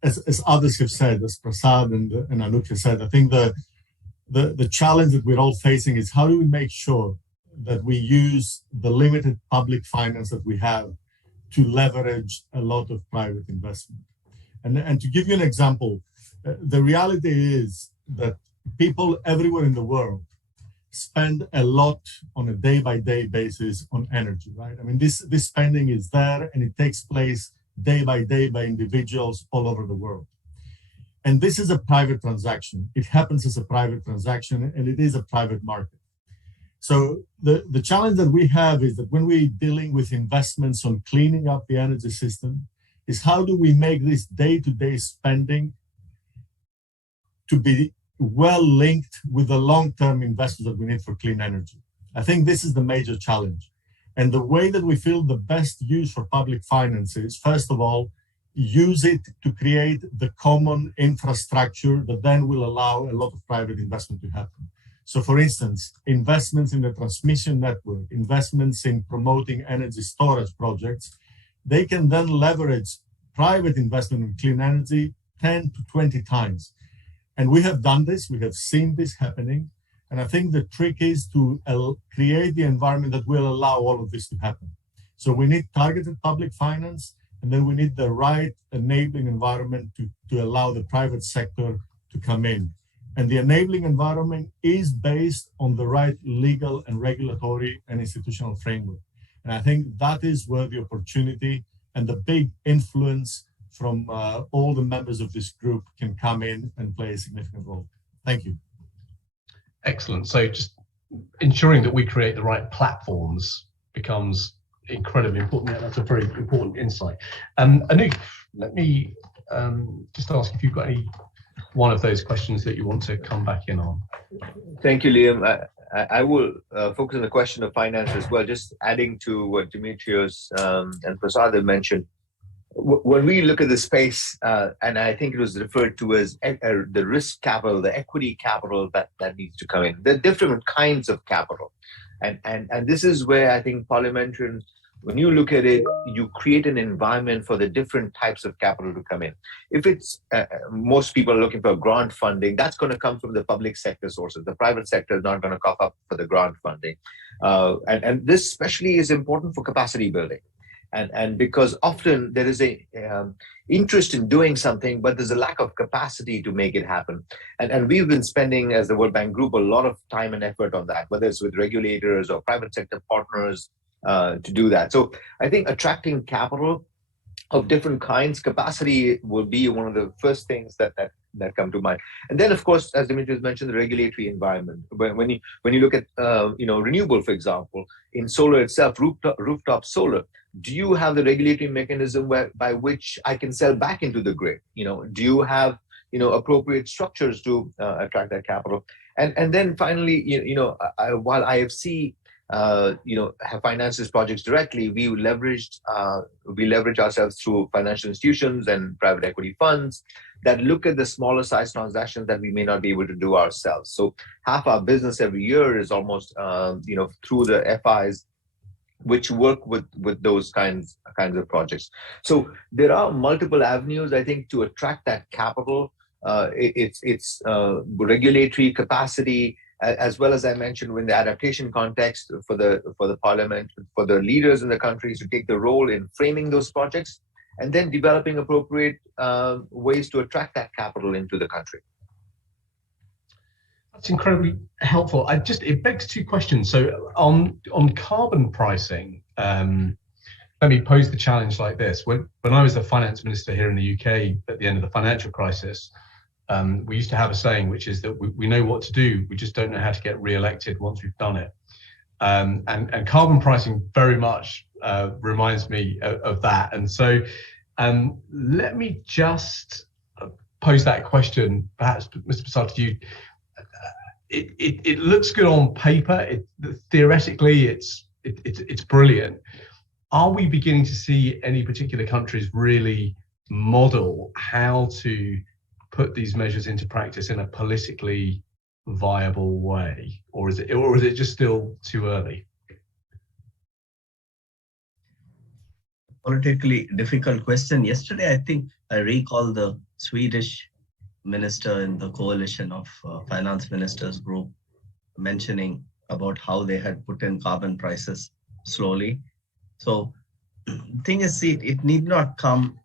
as others have said, as Prasad and Anouk have said, I think the challenge that we're all facing is how do we make sure that we use the limited public finance that we have to leverage a lot of private investment. And to give you an example, the reality is that people everywhere in the world spend a lot on a day-by-day basis on energy, right? I mean, this spending is there, and it takes place day by day by individuals all over the world. And this is a private transaction. It happens as a private transaction, and it is a private market. So the challenge that we have is that when we're dealing with investments on cleaning up the energy system, is how do we make this day-to-day spending to be well linked with the long-term investments that we need for clean energy. I think this is the major challenge. And the way that we feel the best use for public finances, first of all, use it to create the common infrastructure that then will allow a lot of private investment to happen. So for instance, investments in the transmission network, investments in promoting energy storage projects, they can then leverage private investment in clean energy 10 to 20 times. And we have done this, we have seen this happening. And I think the trick is to create the environment that will allow all of this to happen. So we need targeted public finance, and then we need the right enabling environment to allow the private sector to come in. And the enabling environment is based on the right legal and regulatory and institutional framework. And I think that is where the opportunity and the big influence from all the members of this group can come in and play a significant role. Thank you. Excellent. So just ensuring that we create the right platforms becomes incredibly important. Yeah, that's a very important insight. Anoop, let me just ask if you've got any one of those questions that you want to come back in on. Thank you, Liam. I will focus on the question of finance as well, just adding to what Dimitrios and Prasad have mentioned. When we look at the space, and I think it was referred to as the risk capital, the equity capital that needs to come in. There are different kinds of capital. And this is where I think parliamentarians, when you look at it, you create an environment for the different types of capital to come in. If it's, most people are looking for grant funding, that's going to come from the public sector sources. The private sector is not going to cough up for the grant funding. And this especially is important for capacity building. And because often there is a interest in doing something, but there's a lack of capacity to make it happen. And we've been spending, as the World Bank Group, a lot of time and effort on that, whether it's with regulators or private sector partners to do that. So I think attracting capital of different kinds, capacity will be one of the first things that come to mind. And then, of course, as Dimitrios mentioned, the regulatory environment. When you look at renewable, for example, in solar itself, rooftop solar, do you have the regulatory mechanism by which I can sell back into the grid? Do you have appropriate structures to attract that capital? And then finally, while IFC have financed these projects directly, we leverage ourselves through financial institutions and private equity funds that look at the smaller size transactions that we may not be able to do ourselves. So half our business every year is almost through the FIs, which work with those kinds of projects. So there are multiple avenues, I think, to attract that capital. It's regulatory capacity, as well as I mentioned, in the adaptation context for the parliament, for the leaders in the countries to take the role in framing those projects, and then developing appropriate ways to attract that capital into the country. That's incredibly helpful. It begs two questions. So on carbon pricing, let me pose the challenge like this. When I was the finance minister here in the UK at the end of the financial crisis, we used to have a saying, which is that we know what to do, we just don't know how to get re-elected once we've done it. And carbon pricing very much reminds me of that. And so let me just pose that question, perhaps, Mr. Prasad, to you. It looks good on paper. Theoretically, it's brilliant. Are we beginning to see any particular countries really model how to put these measures into practice in a politically viable way, or is it just still too early? Politically difficult question. Yesterday, I think I recall the Swedish minister in the coalition of finance ministers group mentioning about how they had put in carbon prices slowly. So the thing is, it need not come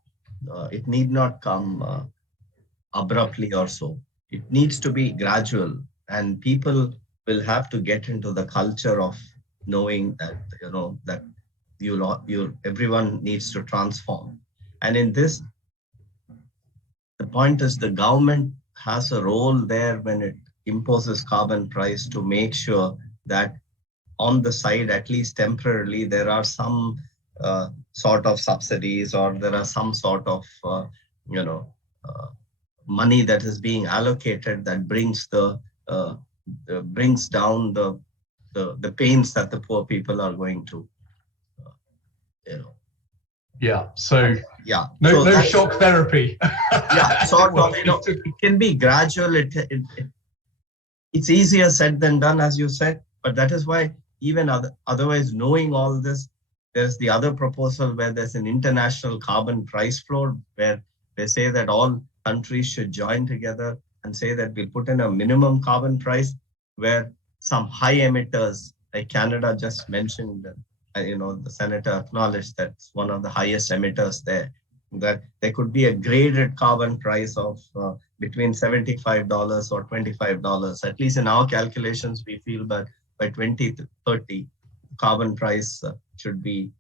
abruptly or so. It needs to be gradual, and people will have to get into the culture of knowing that that everyone needs to transform. And in this, the point is the government has a role there when it imposes carbon price to make sure that on the side, at least temporarily, there are some sort of subsidies, or there are some sort of money that is being allocated that brings down the pains that the poor people are going to Yeah. So yeah, no, so no shock therapy. Yeah, sort of. It can be gradual. It's easier said than done, as you said. But that is why even otherwise, knowing all this, there's the other proposal where there's an international carbon price floor where they say that all countries should join together and say that we'll put in a minimum carbon price where some high emitters, like Canada just mentioned, the senator acknowledged that's one of the highest emitters there, that there could be a graded carbon price of between $75 or $25. At least in our calculations, we feel that by 2030, carbon price should be,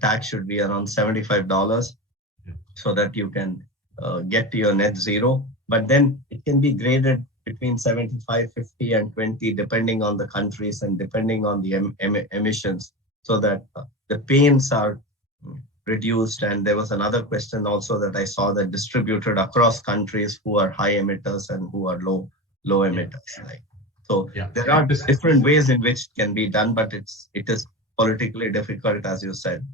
tax should be around $75 so that you can get to your net zero. But then it can be graded between 75, 50, and 20, depending on the countries and depending on the emissions, so that the pains are reduced. And there was another question also that I saw that distributed across countries who are high emitters and who are low emitters. So there are different ways in which it can be done, but it is politically difficult, as you said.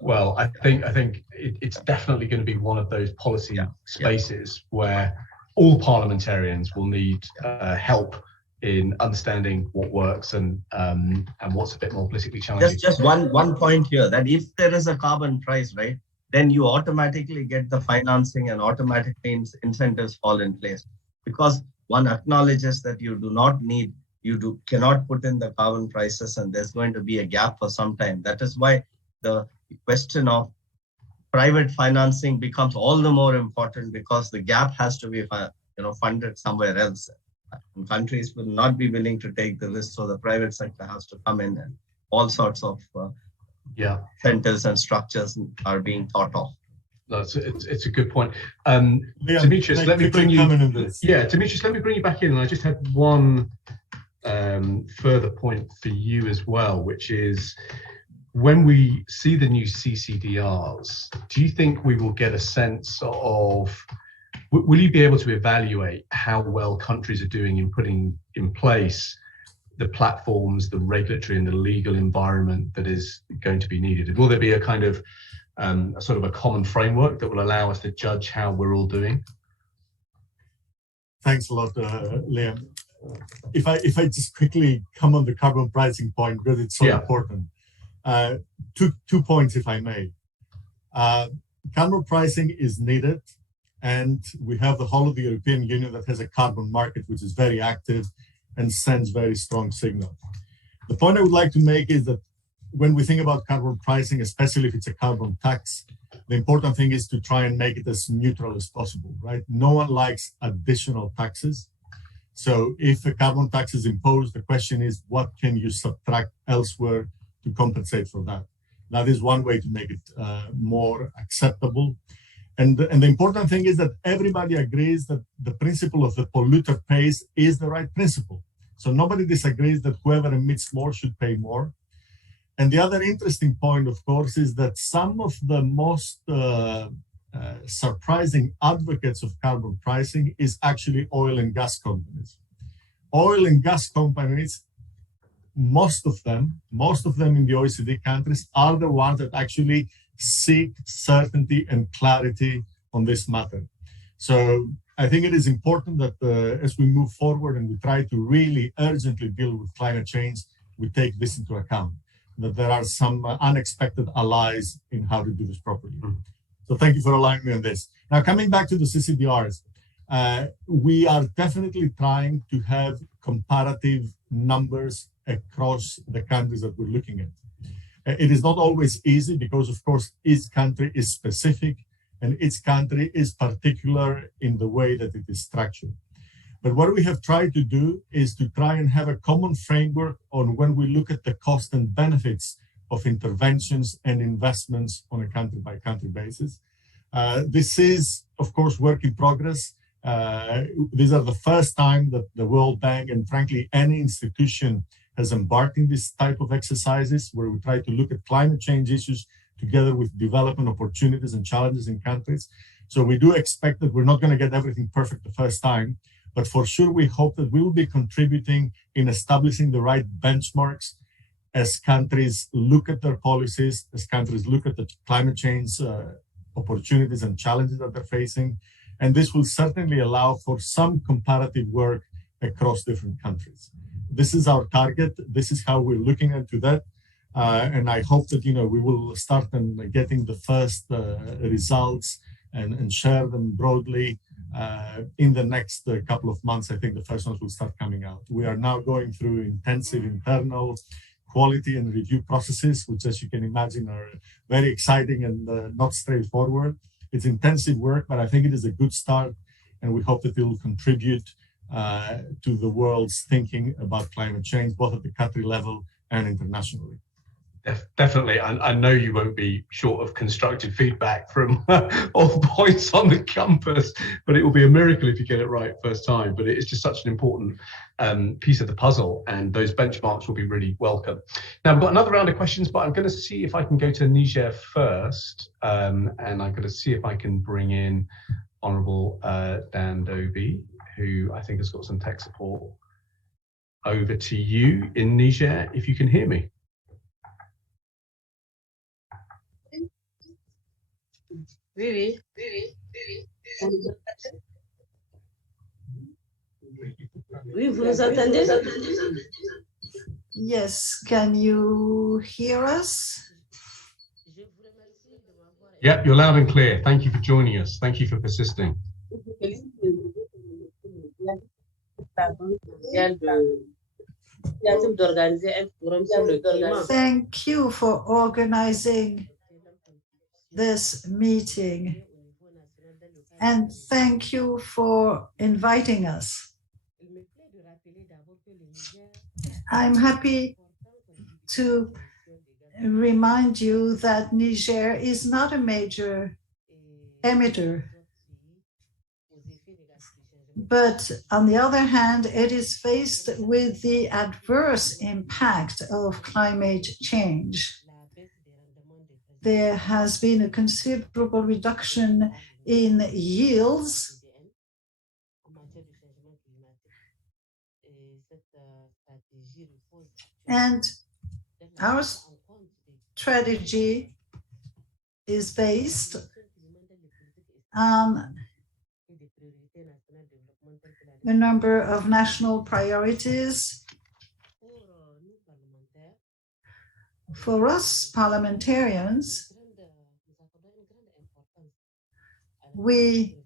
Well, I think it's definitely going to be one of those policy spaces where all parliamentarians will need help in understanding what works and what's a bit more politically challenging. Just one point here, that if there is a carbon price, right, then you automatically get the financing and automatically incentives fall in place, because one acknowledges that you cannot put in the carbon prices and there's going to be a gap for some time. That is why the question of private financing becomes all the more important, because the gap has to be funded somewhere else. And countries will not be willing to take the risk, so the private sector has to come in, and all sorts of centers and structures are being thought of. No, it's a good point. Demetrius, let me bring you. Demetrius, let me bring you back in. And I just had one further point for you as well, which is, when we see the new CCDRs, do you think we will get a sense of, will you be able to evaluate how well countries are doing in putting in place the platforms, the regulatory and the legal environment that is going to be needed? Will there be a kind of a sort of a common framework that will allow us to judge how we're all doing? Thanks a lot, Liam. If I just quickly come on the carbon pricing point, because it's so important. Two points, if I may. Carbon pricing is needed, and we have the whole of the European Union that has a carbon market which is very active and sends very strong signal. The point I would like to make is that when we think about carbon pricing, especially if it's a carbon tax, the important thing is to try and make it as neutral as possible, right? No one likes additional taxes. So if a carbon tax is imposed, the question is, what can you subtract elsewhere to compensate for that? That is one way to make it more acceptable. And the important thing is that everybody agrees that the principle of the polluter pays is the right principle. So nobody disagrees that whoever emits more should pay more. And the other interesting point, of course, is that some of the most surprising advocates of carbon pricing is actually oil and gas companies. Oil and gas companies, most of them in the OECD countries, are the ones that actually seek certainty and clarity on this matter. So I think it is important that as we move forward and we try to really urgently deal with climate change, we take this into account, that there are some unexpected allies in how to do this properly. So thank you for allowing me on this. Now, coming back to the CCDRs, we are definitely trying to have comparative numbers across the countries that we're looking at. It is not always easy because, of course, each country is specific and each country is particular in the way that it is structured. But what we have tried to do is to try and have a common framework on when we look at the cost and benefits of interventions and investments on a country-by-country basis. This is, of course, work in progress. These are the first time that the World Bank and, frankly, any institution has embarked in this type of exercises where we try to look at climate change issues together with development opportunities and challenges in countries. So we do expect that we're not going to get everything perfect the first time, but for sure we hope that we will be contributing in establishing the right benchmarks as countries look at their policies, as countries look at the climate change opportunities and challenges that they're facing. And this will certainly allow for some comparative work across different countries. This is our target. This is how we're looking into that. And I hope that, we will start getting the first results and share them broadly in the next couple of months. I think the first ones will start coming out. We are now going through intensive internal quality and review processes, which, as you can imagine, are very exciting and not straightforward. It's intensive work, but I think it is a good start, and we hope that it will contribute to the world's thinking about climate change, both at the country level and internationally. Definitely. I know you won't be short of constructive feedback from all points on the compass, but it will be a miracle if you get it right first time. But it's just such an important piece of the puzzle, and those benchmarks will be really welcome. Now, I've got another round of questions, but I'm going to see if I can go to Niger first, and I'm going to see if I can bring in Honourable Dan Doby, who I think has got some tech support. Over to you in Niger, if you can hear me. Oui. Oui, vous nous entendez? Yes, can you hear us? Yep, you're loud and clear. Thank you for joining us. Thank you for persisting. Thank you for organizing this meeting, and thank you for inviting us. I'm happy to remind you that Niger is not a major emitter, but on the other hand, it is faced with the adverse impact of climate change. There has been a considerable reduction in yields, and our strategy is based on a number of national priorities. For us parliamentarians, we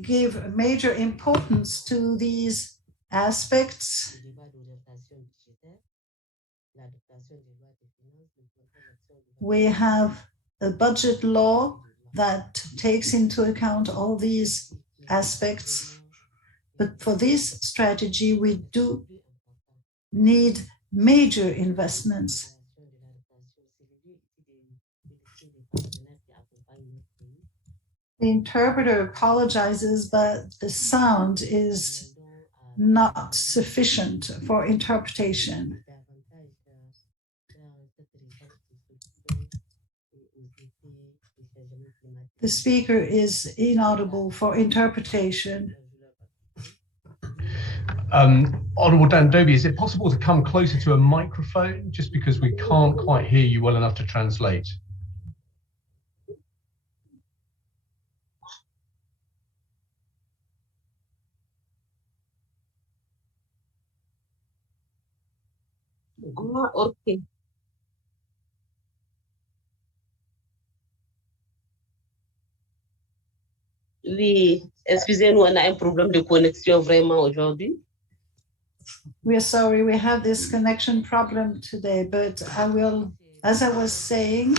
give major importance to these aspects. We have a budget law that takes into account all these aspects. But for this strategy, we do need major investments. The interpreter apologizes, but the sound is not sufficient for interpretation. The speaker is inaudible for interpretation. Honourable Dan Doby, is it possible to come closer to a microphone, just because we can't quite hear you well enough to translate? Ok. Oui, excusez-nous, on a un problème de connexion vraiment aujourd'hui. We are sorry, we have this connection problem today, but as I was saying,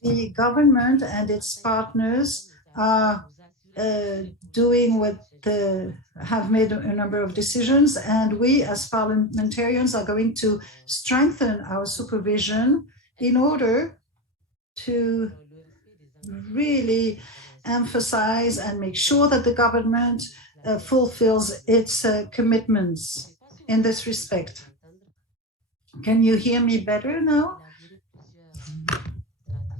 the government and its partners are have made a number of decisions, and we as parliamentarians are going to strengthen our supervision in order to really emphasize and make sure that the government fulfills its commitments in this respect. Can you hear me better now?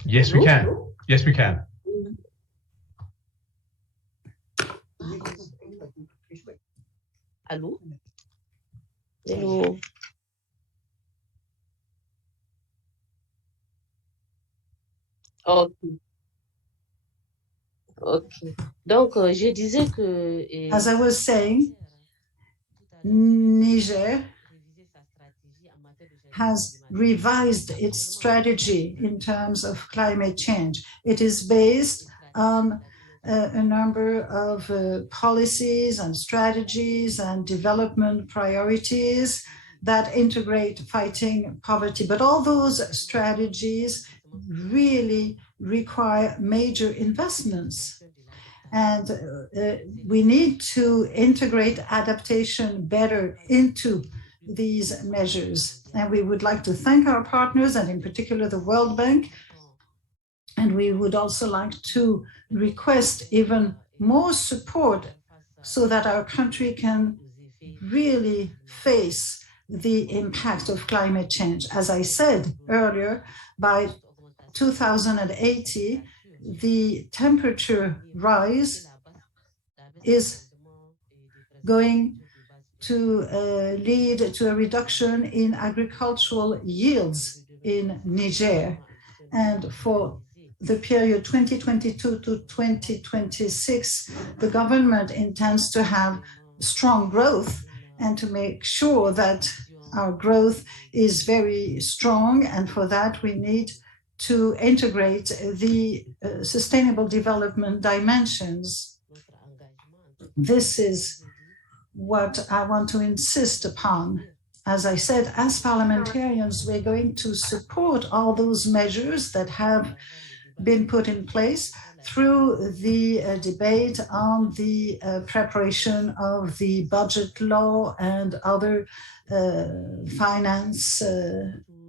Yes, we can. Yes, we can. Allô? Hello. Ok, ok. Donc, je disais que... As I was saying, Niger has revised its strategy in terms of climate change. It is based on a number of policies and strategies and development priorities that integrate fighting poverty. But all those strategies really require major investments. And we need to integrate adaptation better into these measures. And we would like to thank our partners, and in particular the World Bank. And we would also like to request even more support so that our country can really face the impact of climate change. As I said earlier, by 2080, the temperature rise is going to lead to a reduction in agricultural yields in Niger. And for the period 2022 to 2026, the government intends to have strong growth and to make sure that our growth is very strong. And for that, we need to integrate the sustainable development dimensions. This is what I want to insist upon. As I said, as parliamentarians, we're going to support all those measures that have been put in place through the debate on the preparation of the budget law and other finance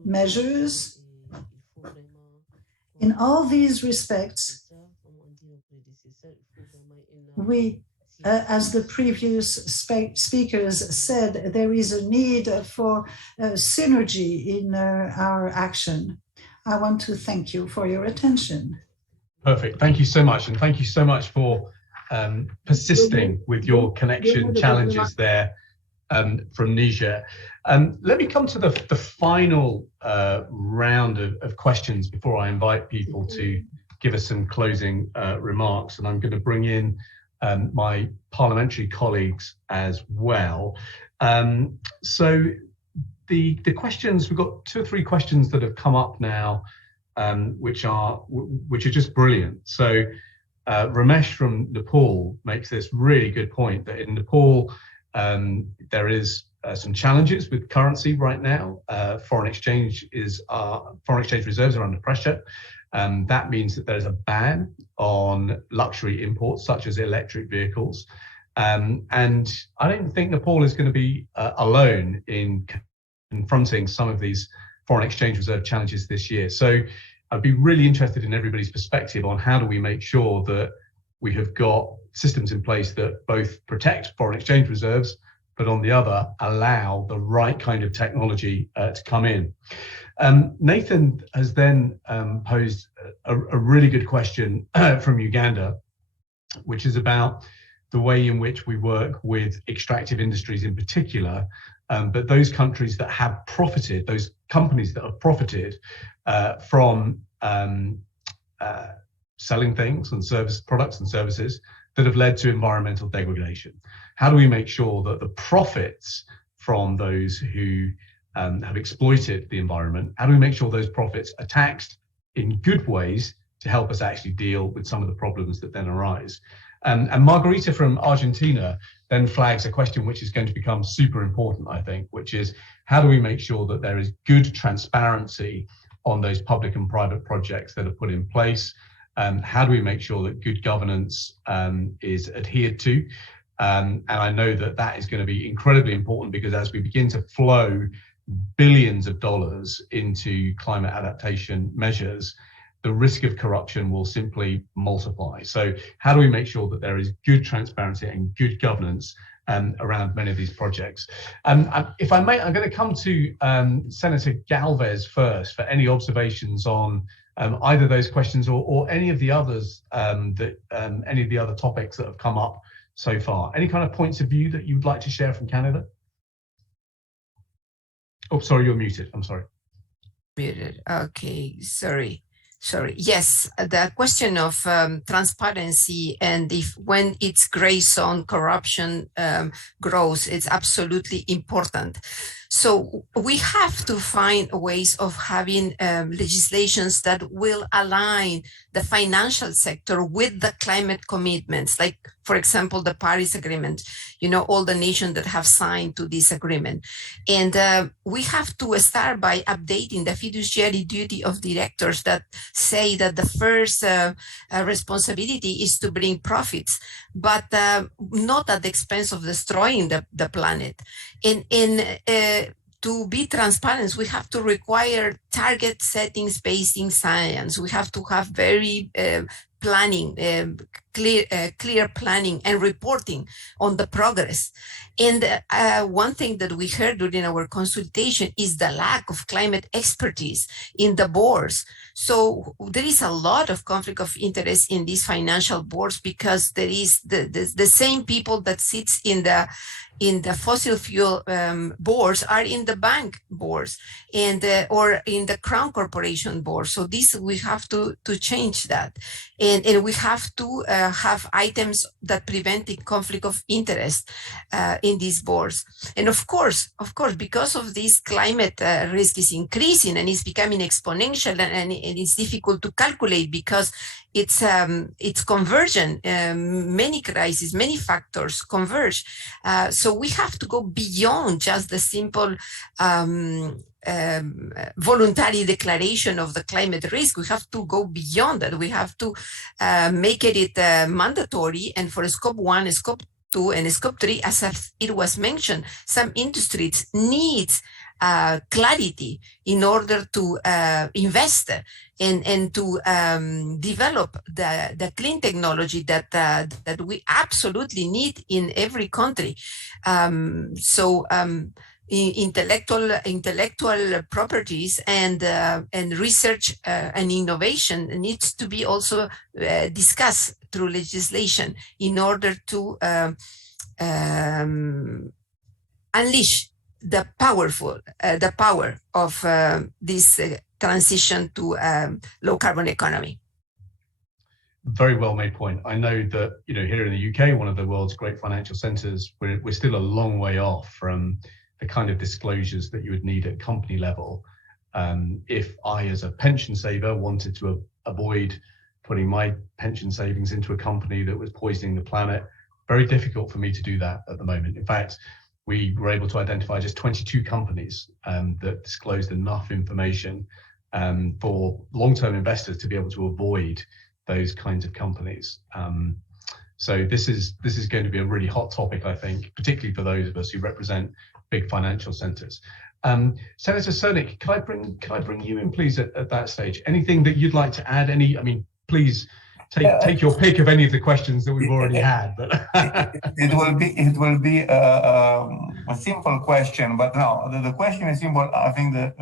measures. In all these respects, we, as the previous speakers said, there is a need for synergy in our action. I want to thank you for your attention. Perfect. Thank you so much. And thank you so much for persisting with your connection challenges there from Niger. Let me come to the final round of questions before I invite people to give us some closing remarks. And I'm going to bring in my parliamentary colleagues as well. So the questions, we've got 2 or 3 questions that have come up now, which are just brilliant. So Ramesh from Nepal makes this really good point that in Nepal there is some challenges with currency right now. Foreign exchange reserves are under pressure. That means that there's a ban on luxury imports such as electric vehicles. And I don't think Nepal is going to be alone in confronting some of these foreign exchange reserve challenges this year. So I'd be really interested in everybody's perspective on how do we make sure that we have got systems in place that both protect foreign exchange reserves, but on the other, allow the right kind of technology to come in. Nathan has then posed a really good question from Uganda, which is about the way in which we work with extractive industries in particular, but those countries that have profited, those companies that have profited from selling things and products and services that have led to environmental degradation. How do we make sure that the profits from those who have exploited the environment, how do we make sure those profits are taxed in good ways to help us actually deal with some of the problems that then arise? And Margarita from Argentina then flags a question which is going to become super important, I think, which is how do we make sure that there is good transparency on those public and private projects that are put in place? How do we make sure that good governance is adhered to? And I know that that is going to be incredibly important because as we begin to flow billions of dollars into climate adaptation measures, the risk of corruption will simply multiply. So how do we make sure that there is good transparency and good governance around many of these projects? If I may, I'm going to come to Senator Galvez first for any observations on either those questions or any of the others, any of the other topics that have come up so far. Any kind of points of view that you'd like to share from Canada? Oh, sorry, you're muted. I'm sorry. Muted. Okay, sorry. Yes, the question of transparency and if when it's gray zone corruption grows, it's absolutely important. So we have to find ways of having legislations that will align the financial sector with the climate commitments, like, for example, the Paris Agreement, all the nations that have signed to this agreement. And we have to start by updating the fiduciary duty of directors that say that the first responsibility is to bring profits, but not at the expense of destroying the planet. To be transparent, we have to require target settings based in science. We have to have very planning, clear planning and reporting on the progress. And one thing that we heard during our consultation is the lack of climate expertise in the boards. So there is a lot of conflict of interest in these financial boards because there is the same people that sits in the fossil fuel boards are in the bank boards and or in the crown corporation board. So this we have to change that, and we have to have items that prevent the conflict of interest in these boards. And of course, because of this climate risk is increasing and it's becoming exponential, and it's difficult to calculate because it's convergent. Many crises, many factors converge. So we have to go beyond just the simple voluntary declaration of the climate risk. We have to go beyond that. We have to make it mandatory. And for Scope 1, Scope 2, and Scope 3, as it was mentioned, some industries need clarity in order to invest and to develop the clean technology that we absolutely need in every country. Intellectual properties and research and innovation needs to be also discussed through legislation in order to unleash the power of this transition to low carbon economy. Very well made point. I know that here in the UK, one of the world's great financial centres, we're still a long way off from the kind of disclosures that you would need at company level. If I, as a pension saver, wanted to avoid putting my pension savings into a company that was poisoning the planet, very difficult for me to do that at the moment. In fact, we were able to identify just 22 companies that disclosed enough information for long-term investors to be able to avoid those kinds of companies. So this is going to be a really hot topic, I think, particularly for those of us who represent big financial centres. Senator Cernik, can I bring you in, please, at that stage? Anything that you'd like to add? Please take your pick of any of the questions that we've already had. But it will be a simple question, but no, the question is simple. I think that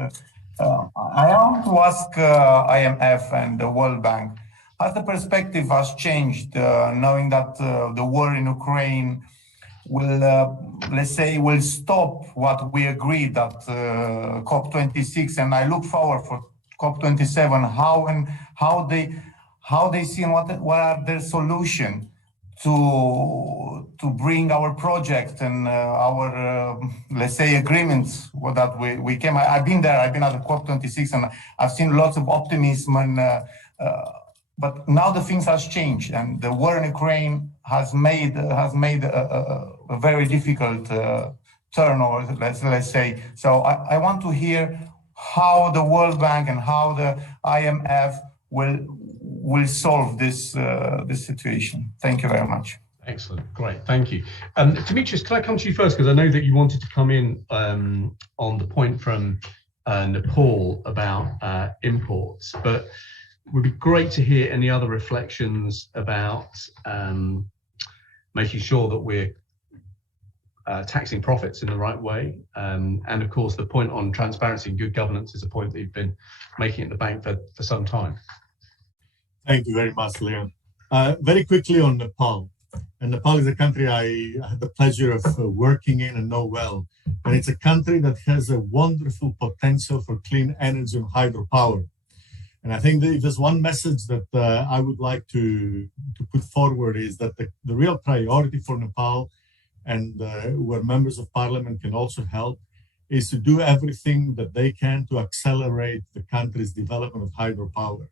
I want to ask IMF and the World Bank, has the perspective has changed, knowing that the war in Ukraine will stop what we agreed at COP26, and I look forward for COP27. How they see and what are their solution to bring our project and our agreements that we came. I've been there. I've been at the COP26 and I've seen lots of optimism and. But now the things has changed, and the war in Ukraine has made a very difficult turnover. Let's say. So I want to hear how the World Bank and how the IMF will solve this situation. Thank you very much. Excellent, great, thank you. Demetrius, can I come to you first, because I know that you wanted to come in on the point from Nepal about imports, but it would be great to hear any other reflections about making sure that we're taxing profits in the right way. And of course, the point on transparency and good governance is a point that you've been making at the bank for some time. Thank you very much, Leon. Very quickly on Nepal. And Nepal is a country I had the pleasure of working in and know well. And it's a country that has a wonderful potential for clean energy and hydropower. And I think that if there's one message that I would like to put forward is that the real priority for Nepal, and where members of parliament can also help, is to do everything that they can to accelerate the country's development of hydropower.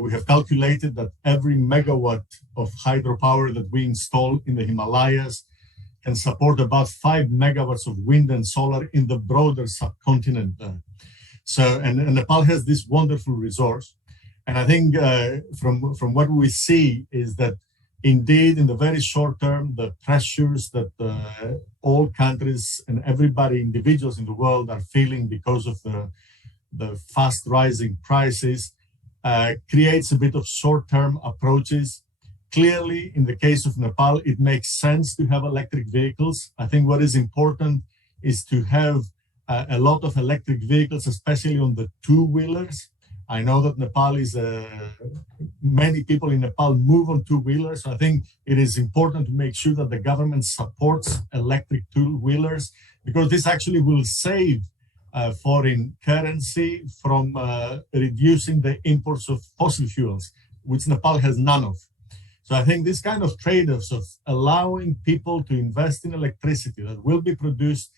We have calculated that every megawatt of hydropower that we install in the Himalayas can support about 5 megawatts of wind and solar in the broader subcontinent. So, and Nepal has this wonderful resource. And I think from what we see is that indeed, in the very short term, the pressures that all countries and everybody, individuals in the world are feeling because of the fast rising prices creates a bit of short-term approaches. Clearly, in the case of Nepal, it makes sense to have electric vehicles. I think what is important is to have a lot of electric vehicles, especially on the two-wheelers. I know that Nepal is, many people in Nepal move on two-wheelers. So I think it is important to make sure that the government supports electric two-wheelers, because this actually will save foreign currency from reducing the imports of fossil fuels, which Nepal has none of. So I think this kind of trade-offs of allowing people to invest in electricity that will be produced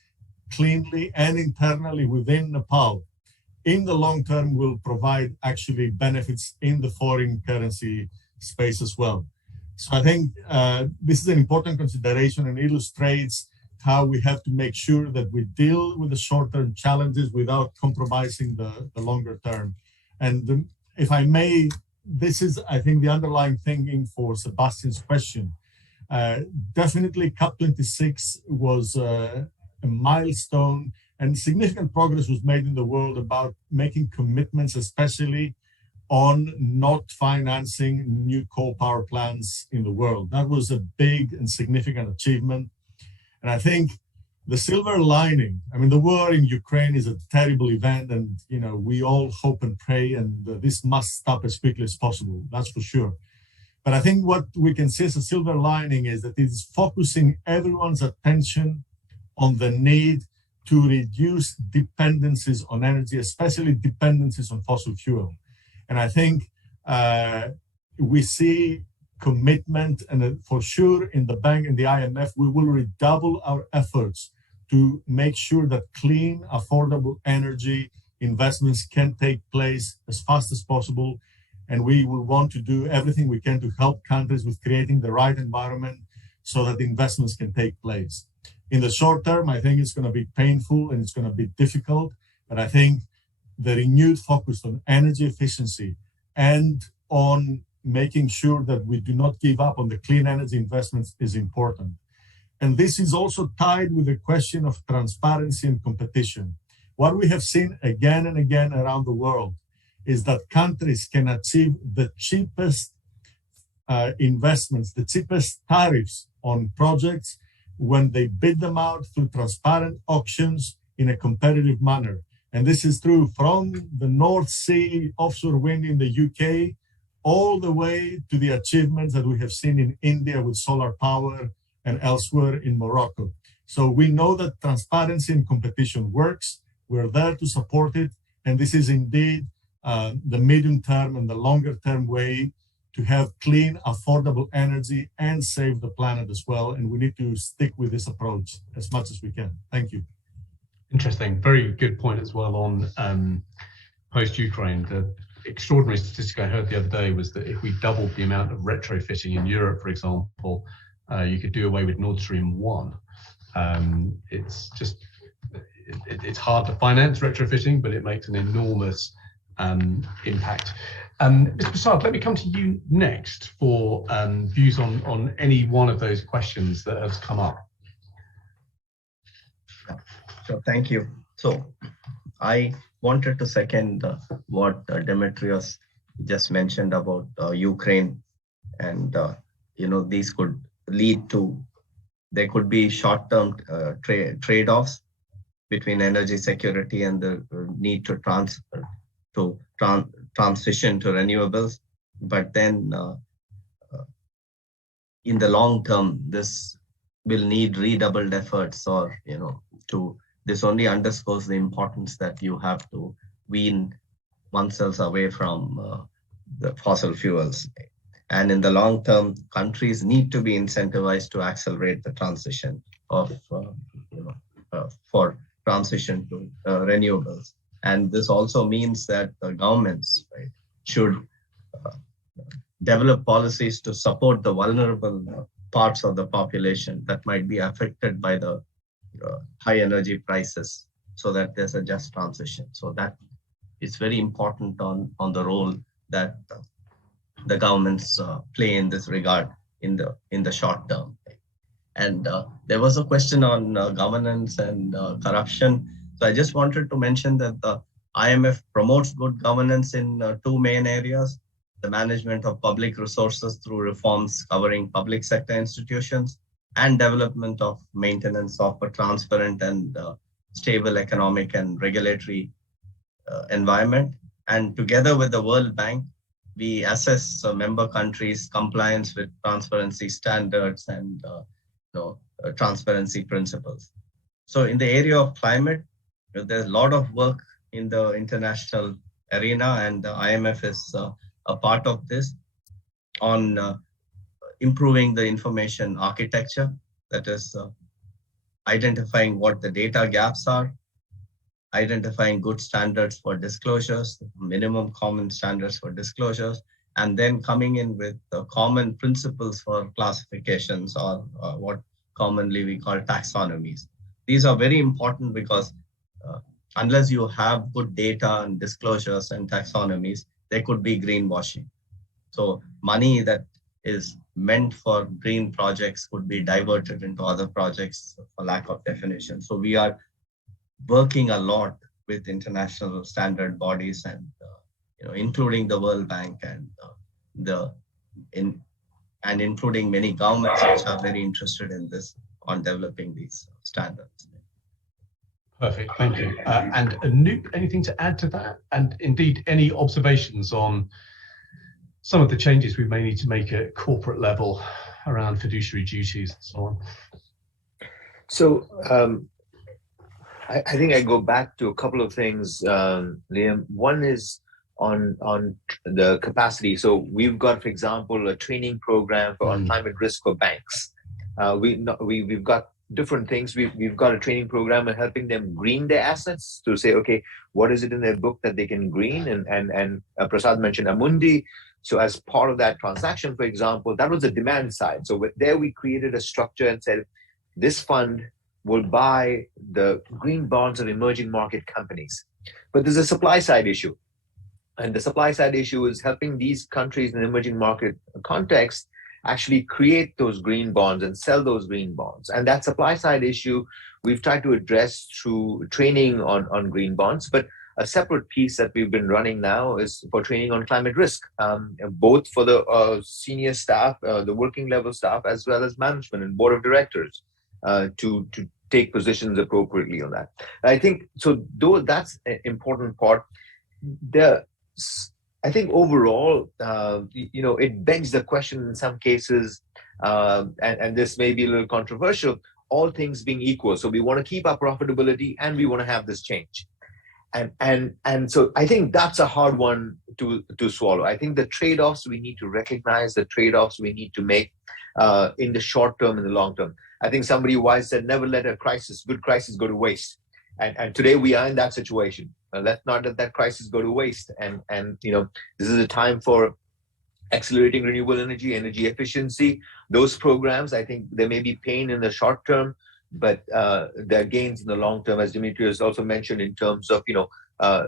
cleanly and internally within Nepal in the long term will provide actually benefits in the foreign currency space as well. So I think this is an important consideration and illustrates how we have to make sure that we deal with the short-term challenges without compromising the longer term. And if I may, this is, I think, the underlying thinking for Sebastian's question. Definitely COP26 was a milestone, and significant progress was made in the world about making commitments, especially on not financing new coal power plants in the world. That was a big and significant achievement. And I think the silver lining, I mean, the war in Ukraine is a terrible event, and we all hope and pray, and this must stop as quickly as possible, that's for sure. But I think what we can see as a silver lining is that it is focusing everyone's attention on the need to reduce dependencies on energy, especially dependencies on fossil fuel. And I think we see commitment, and for sure in the bank and the IMF, we will redouble our efforts to make sure that clean, affordable energy investments can take place as fast as possible. And we will want to do everything we can to help countries with creating the right environment so that investments can take place. In the short term, I think it's going to be painful and it's going to be difficult, but I think the renewed focus on energy efficiency and on making sure that we do not give up on the clean energy investments is important. And this is also tied with the question of transparency and competition. What we have seen again and again around the world is that countries can achieve the cheapest investments, the cheapest tariffs on projects when they bid them out through transparent auctions in a competitive manner. And this is true from the North Sea offshore wind in the UK all the way to the achievements that we have seen in India with solar power and elsewhere in Morocco. So we know that transparency and competition works. We're there to support it. And this is indeed the medium term and the longer term way to have clean, affordable energy and save the planet as well. And we need to stick with this approach as much as we can. Thank you. Interesting. Very good point as well on post-Ukraine. The extraordinary statistic I heard the other day was that if we doubled the amount of retrofitting in Europe, for example, you could do away with Nord Stream 1. It's just, it's hard to finance retrofitting, but it makes an enormous impact. Mr. Prasad, let me come to you next for views on any one of those questions that has come up. So thank you. So I wanted to second what Demetrios just mentioned about Ukraine, and these could lead to, there could be short-term trade-offs between energy security and the need to transition to renewables. But then in the long term, this will need redoubled efforts, or this only underscores the importance that you have to wean oneself away from the fossil fuels. And in the long term, countries need to be incentivized to accelerate the transition of, for transition to renewables. And this also means that the governments, right, should develop policies to support the vulnerable parts of the population that might be affected by the high energy prices, so that there's a just transition. So that is very important on the role that the governments play in this regard in the short term. And there was a question on governance and corruption. So I just wanted to mention that the IMF promotes good governance in two main areas: the management of public resources through reforms covering public sector institutions, and development of maintenance of a transparent and stable economic and regulatory environment. And together with the World Bank, we assess member countries' compliance with transparency standards and transparency principles. So in the area of climate, there's a lot of work in the international arena, and the IMF is a part of this, on improving the information architecture, that is identifying what the data gaps are, identifying good standards for disclosures, minimum common standards for disclosures, and then coming in with common principles for classifications, or what commonly we call taxonomies. These are very important because unless you have good data and disclosures and taxonomies, there could be greenwashing. So money that is meant for green projects could be diverted into other projects for lack of definition. So we are working a lot with international standard bodies, and including the World Bank and including many governments which are very interested in this, on developing these standards. Perfect, thank you. And Anoop, anything to add to that? And indeed, any observations on some of the changes we may need to make at corporate level around fiduciary duties and so on? So I think I go back to a couple of things, Liam. One is on the capacity. So we've got, for example, a training program on climate risk for banks. We've got different things. We've got a training program and helping them green their assets, to say, okay, what is it in their book that they can green? And Prasad mentioned Amundi. So as part of that transaction, for example, that was the demand side. So there we created a structure and said, this fund will buy the green bonds of emerging market companies. But there's a supply side issue. And the supply side issue is helping these countries in the emerging market context actually create those green bonds and sell those green bonds. And that supply side issue we've tried to address through training on green bonds. But a separate piece that we've been running now is for training on climate risk, both for the senior staff, the working level staff, as well as management and board of directors, to take positions appropriately on that. I think, so though that's an important part, I think overall, it begs the question in some cases, and this may be a little controversial, all things being equal. So we want to keep our profitability and we want to have this change. And so I think that's a hard one to swallow. I think the trade-offs we need to recognize, the trade-offs we need to make in the short term and the long term. I think somebody wise said, never let a good crisis go to waste. And today we are in that situation. Let's not let that crisis go to waste. And this is a time for accelerating renewable energy efficiency. Those programs, I think there may be pain in the short term, but there are gains in the long term, as Dimitrios also mentioned, in terms of,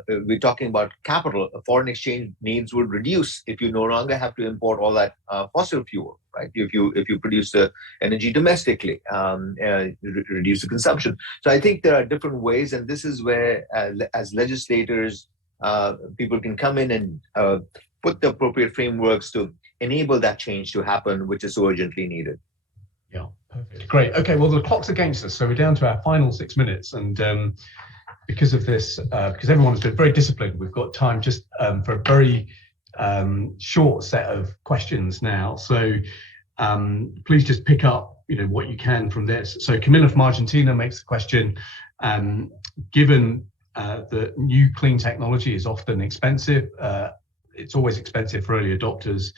we're talking about capital. Foreign exchange needs will reduce if you no longer have to import all that fossil fuel, right? If you produce the energy domestically, reduce the consumption. So I think there are different ways, and this is where, as legislators, people can come in and put the appropriate frameworks to enable that change to happen, which is so urgently needed. Yeah, perfect. Great. Okay, well, the clock's against us, so we're down to our final 6 minutes. And because of this, because everyone has been very disciplined, we've got time just for a very short set of questions now. So please just pick up what you can from this. So Camilla from Argentina makes the question, given that new clean technology is often expensive, it's always expensive for early adopters,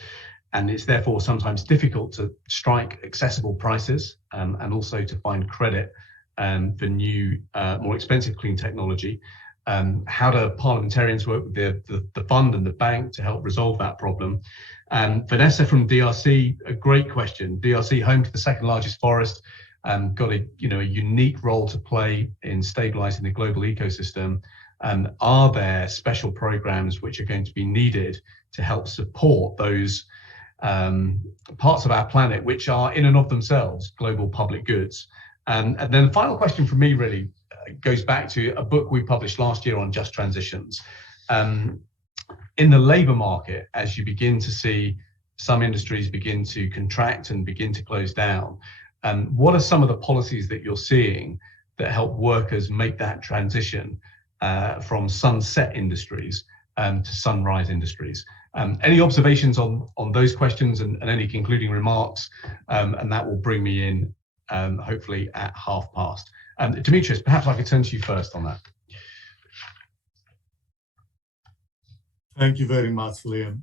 and it's therefore sometimes difficult to strike accessible prices and also to find credit for new, more expensive clean technology. How do parliamentarians work with the fund and the bank to help resolve that problem? Vanessa from DRC, a great question. DRC, home to the second largest forest, got a unique role to play in stabilizing the global ecosystem. Are there special programs which are going to be needed to help support those parts of our planet which are in and of themselves global public goods? And then the final question from me really goes back to a book we published last year on just transitions. In the labor market, as you begin to see some industries begin to contract and begin to close down, what are some of the policies that you're seeing that help workers make that transition from sunset industries to sunrise industries? Any observations on those questions and any concluding remarks? And that will bring me in hopefully at past. Demetrius, perhaps I could turn to you first on that. Thank you very much, Liam.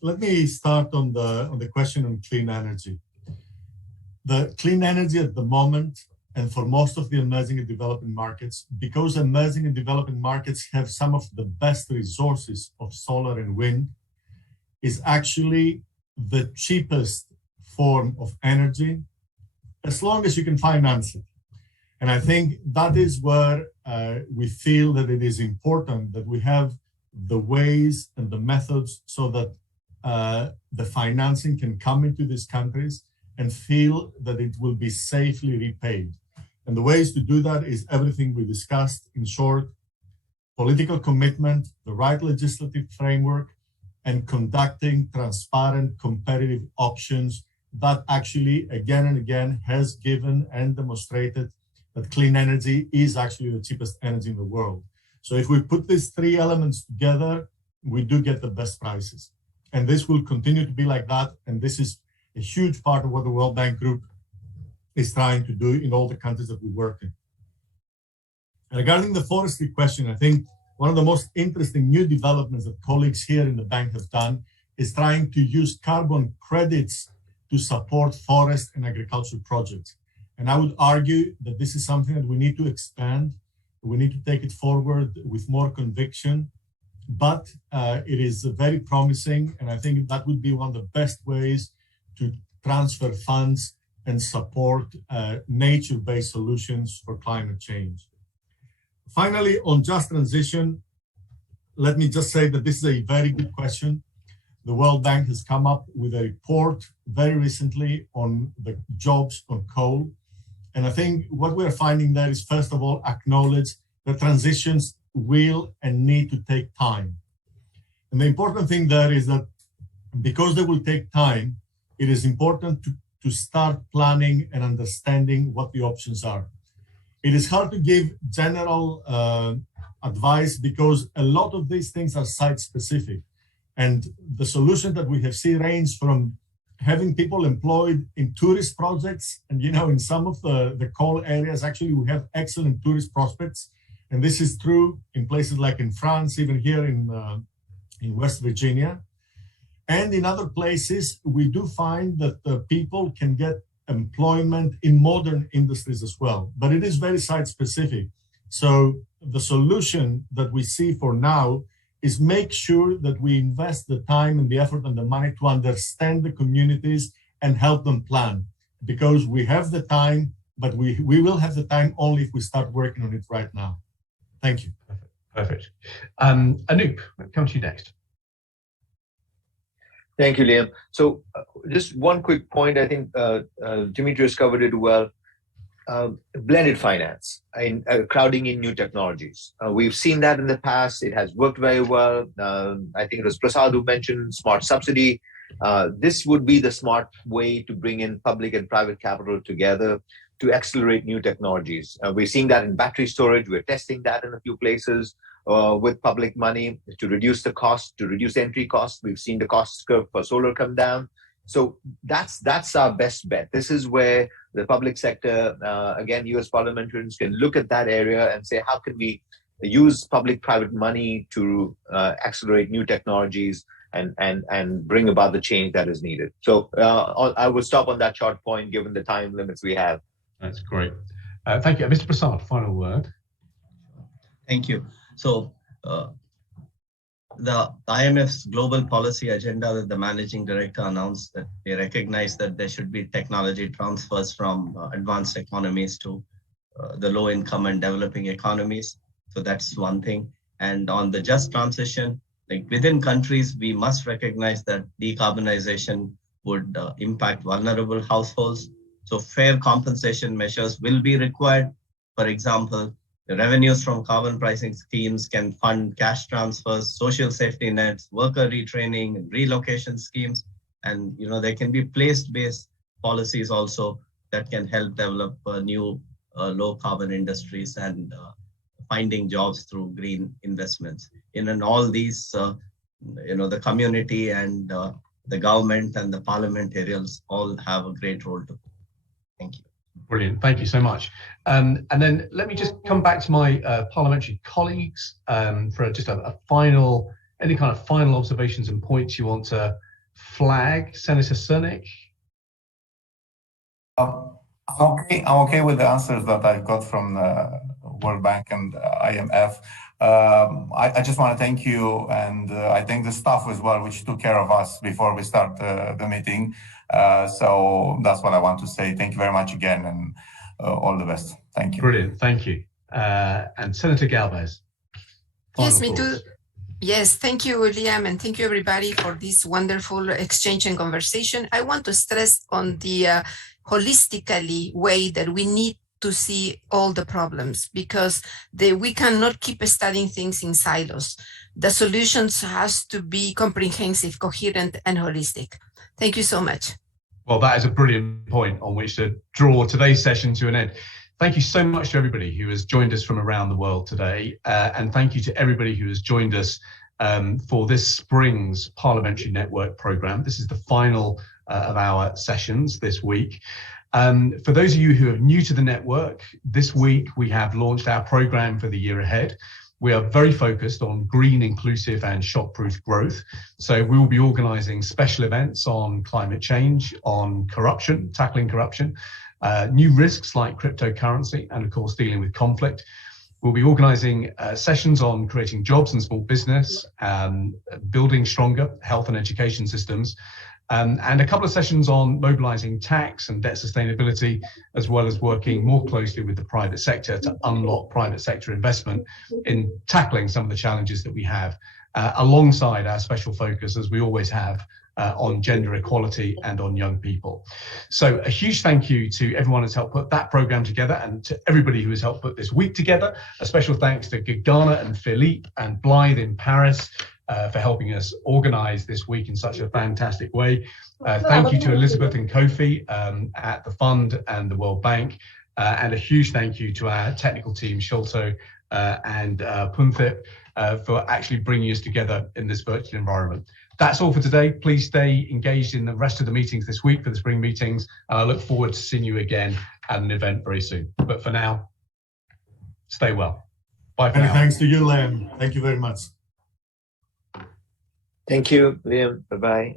Let me start on the question on clean energy. The clean energy at the moment, and for most of the emerging and developing markets, because emerging and developing markets have some of the best resources of solar and wind, is actually the cheapest form of energy, as long as you can finance it. And I think that is where we feel that it is important that we have the ways and the methods so that the financing can come into these countries and feel that it will be safely repaid. And the ways to do that is everything we discussed. In short, political commitment, the right legislative framework, and conducting transparent, competitive auctions that actually again and again has given and demonstrated that clean energy is actually the cheapest energy in the world. So if we put these three elements together, we do get the best prices. And this will continue to be like that. And this is a huge part of what the World Bank Group is trying to do in all the countries that we work in. And regarding the forestry question, I think one of the most interesting new developments that colleagues here in the bank have done is trying to use carbon credits to support forest and agricultural projects. And I would argue that this is something that we need to expand. We need to take it forward with more conviction, but it is very promising. And I think that would be one of the best ways to transfer funds and support nature-based solutions for climate change. Finally, on just transition, let me just say that this is a very good question. The World Bank has come up with a report very recently on the jobs on coal. And I think what we're finding there is, first of all, acknowledge that transitions will and need to take time. And the important thing there is that because they will take time, it is important to start planning and understanding what the options are. It is hard to give general advice because a lot of these things are site-specific. And the solution that we have seen range from having people employed in tourist projects. And, in some of the coal areas, actually, we have excellent tourist prospects. And this is true in places like in France, even here in West Virginia. And in other places, we do find that the people can get employment in modern industries as well. But it is very site-specific. So the solution that we see for now is make sure that we invest the time and the effort and the money to understand the communities and help them plan. Because we have the time, but we will have the time only if we start working on it right now. Thank you. Perfect. Anoop, come to you next. Thank you, Liam. So just one quick point, I think Demetrius covered it well. Blended finance and crowding in new technologies. We've seen that in the past. It has worked very well. I think it was Prasad who mentioned smart subsidy. This would be the smart way to bring in public and private capital together to accelerate new technologies. We're seeing that in battery storage. We're testing that in a few places with public money to reduce the cost, to reduce entry costs. We've seen the cost curve for solar come down. So that's our best bet. This is where the public sector, again, US parliamentarians can look at that area and say, how can we use public-private money to accelerate new technologies and bring about the change that is needed. So I will stop on that short point, given the time limits we have. That's great. Thank you. Mr. Prasad, final word. Thank you. So the IMF's global policy agenda that the managing director announced, that they recognize that there should be technology transfers from advanced economies to the low income and developing economies. So that's one thing. And on the just transition, like within countries, we must recognize that decarbonization would impact vulnerable households. So fair compensation measures will be required. For example, the revenues from carbon pricing schemes can fund cash transfers, social safety nets, worker retraining, relocation schemes, and there can be place-based policies also that can help develop new low carbon industries and finding jobs through green investments. In all these, the community and the government and the parliamentarians all have a great role to play. Thank you. Brilliant. Thank you so much. And then let me just come back to my parliamentary colleagues for just any kind of final observations and points you want to flag. Senator Cernik. I'm okay with the answers that I got from the World Bank and IMF. I just want to thank you, and I thank the staff as well, which took care of us before we start the meeting. So that's what I want to say. Thank you very much again, and all the best. Thank you. Brilliant. Thank you. And Senator Galvez. Yes, me too. Yes, thank you, Liam, and thank you, everybody, for this wonderful exchange and conversation. I want to stress on the holistically way that we need to see all the problems, because we cannot keep studying things in silos. The solutions has to be comprehensive, coherent, and holistic. Thank you so much. Well, that is a brilliant point on which to draw today's session to an end. Thank you so much to everybody who has joined us from around the world today. And thank you to everybody who has joined us for this spring's Parliamentary Network programme. This is the final of our sessions this week. For those of you who are new to the network, this week we have launched our programme for the year ahead. We are very focused on green, inclusive and shock-proof growth. So we will be organising special events on climate change, on corruption, tackling corruption, new risks like cryptocurrency, and of course dealing with conflict. We'll be organising sessions on creating jobs and small business, building stronger health and education systems, and a couple of sessions on mobilising tax and debt sustainability, as well as working more closely with the private sector to unlock private sector investment in tackling some of the challenges that we have, alongside our special focus, as we always have, on gender equality and on young people. So a huge thank you to everyone who's helped put that programme together, and to everybody who has helped put this week together. A special thanks to Gagana and Philippe and Blythe in Paris for helping us organise this week in such a fantastic way. Thank you to Elizabeth and Kofi at the Fund and the World Bank, and a huge thank you to our technical team, Sholto and Punthip, for actually bringing us together in this virtual environment. That's all for today. Please stay engaged in the rest of the meetings this week for the spring meetings, and I look forward to seeing you again at an event very soon. But for now, stay well. Bye for now. Many thanks to you, Liam. Thank you very much. Thank you, Liam. Bye-bye.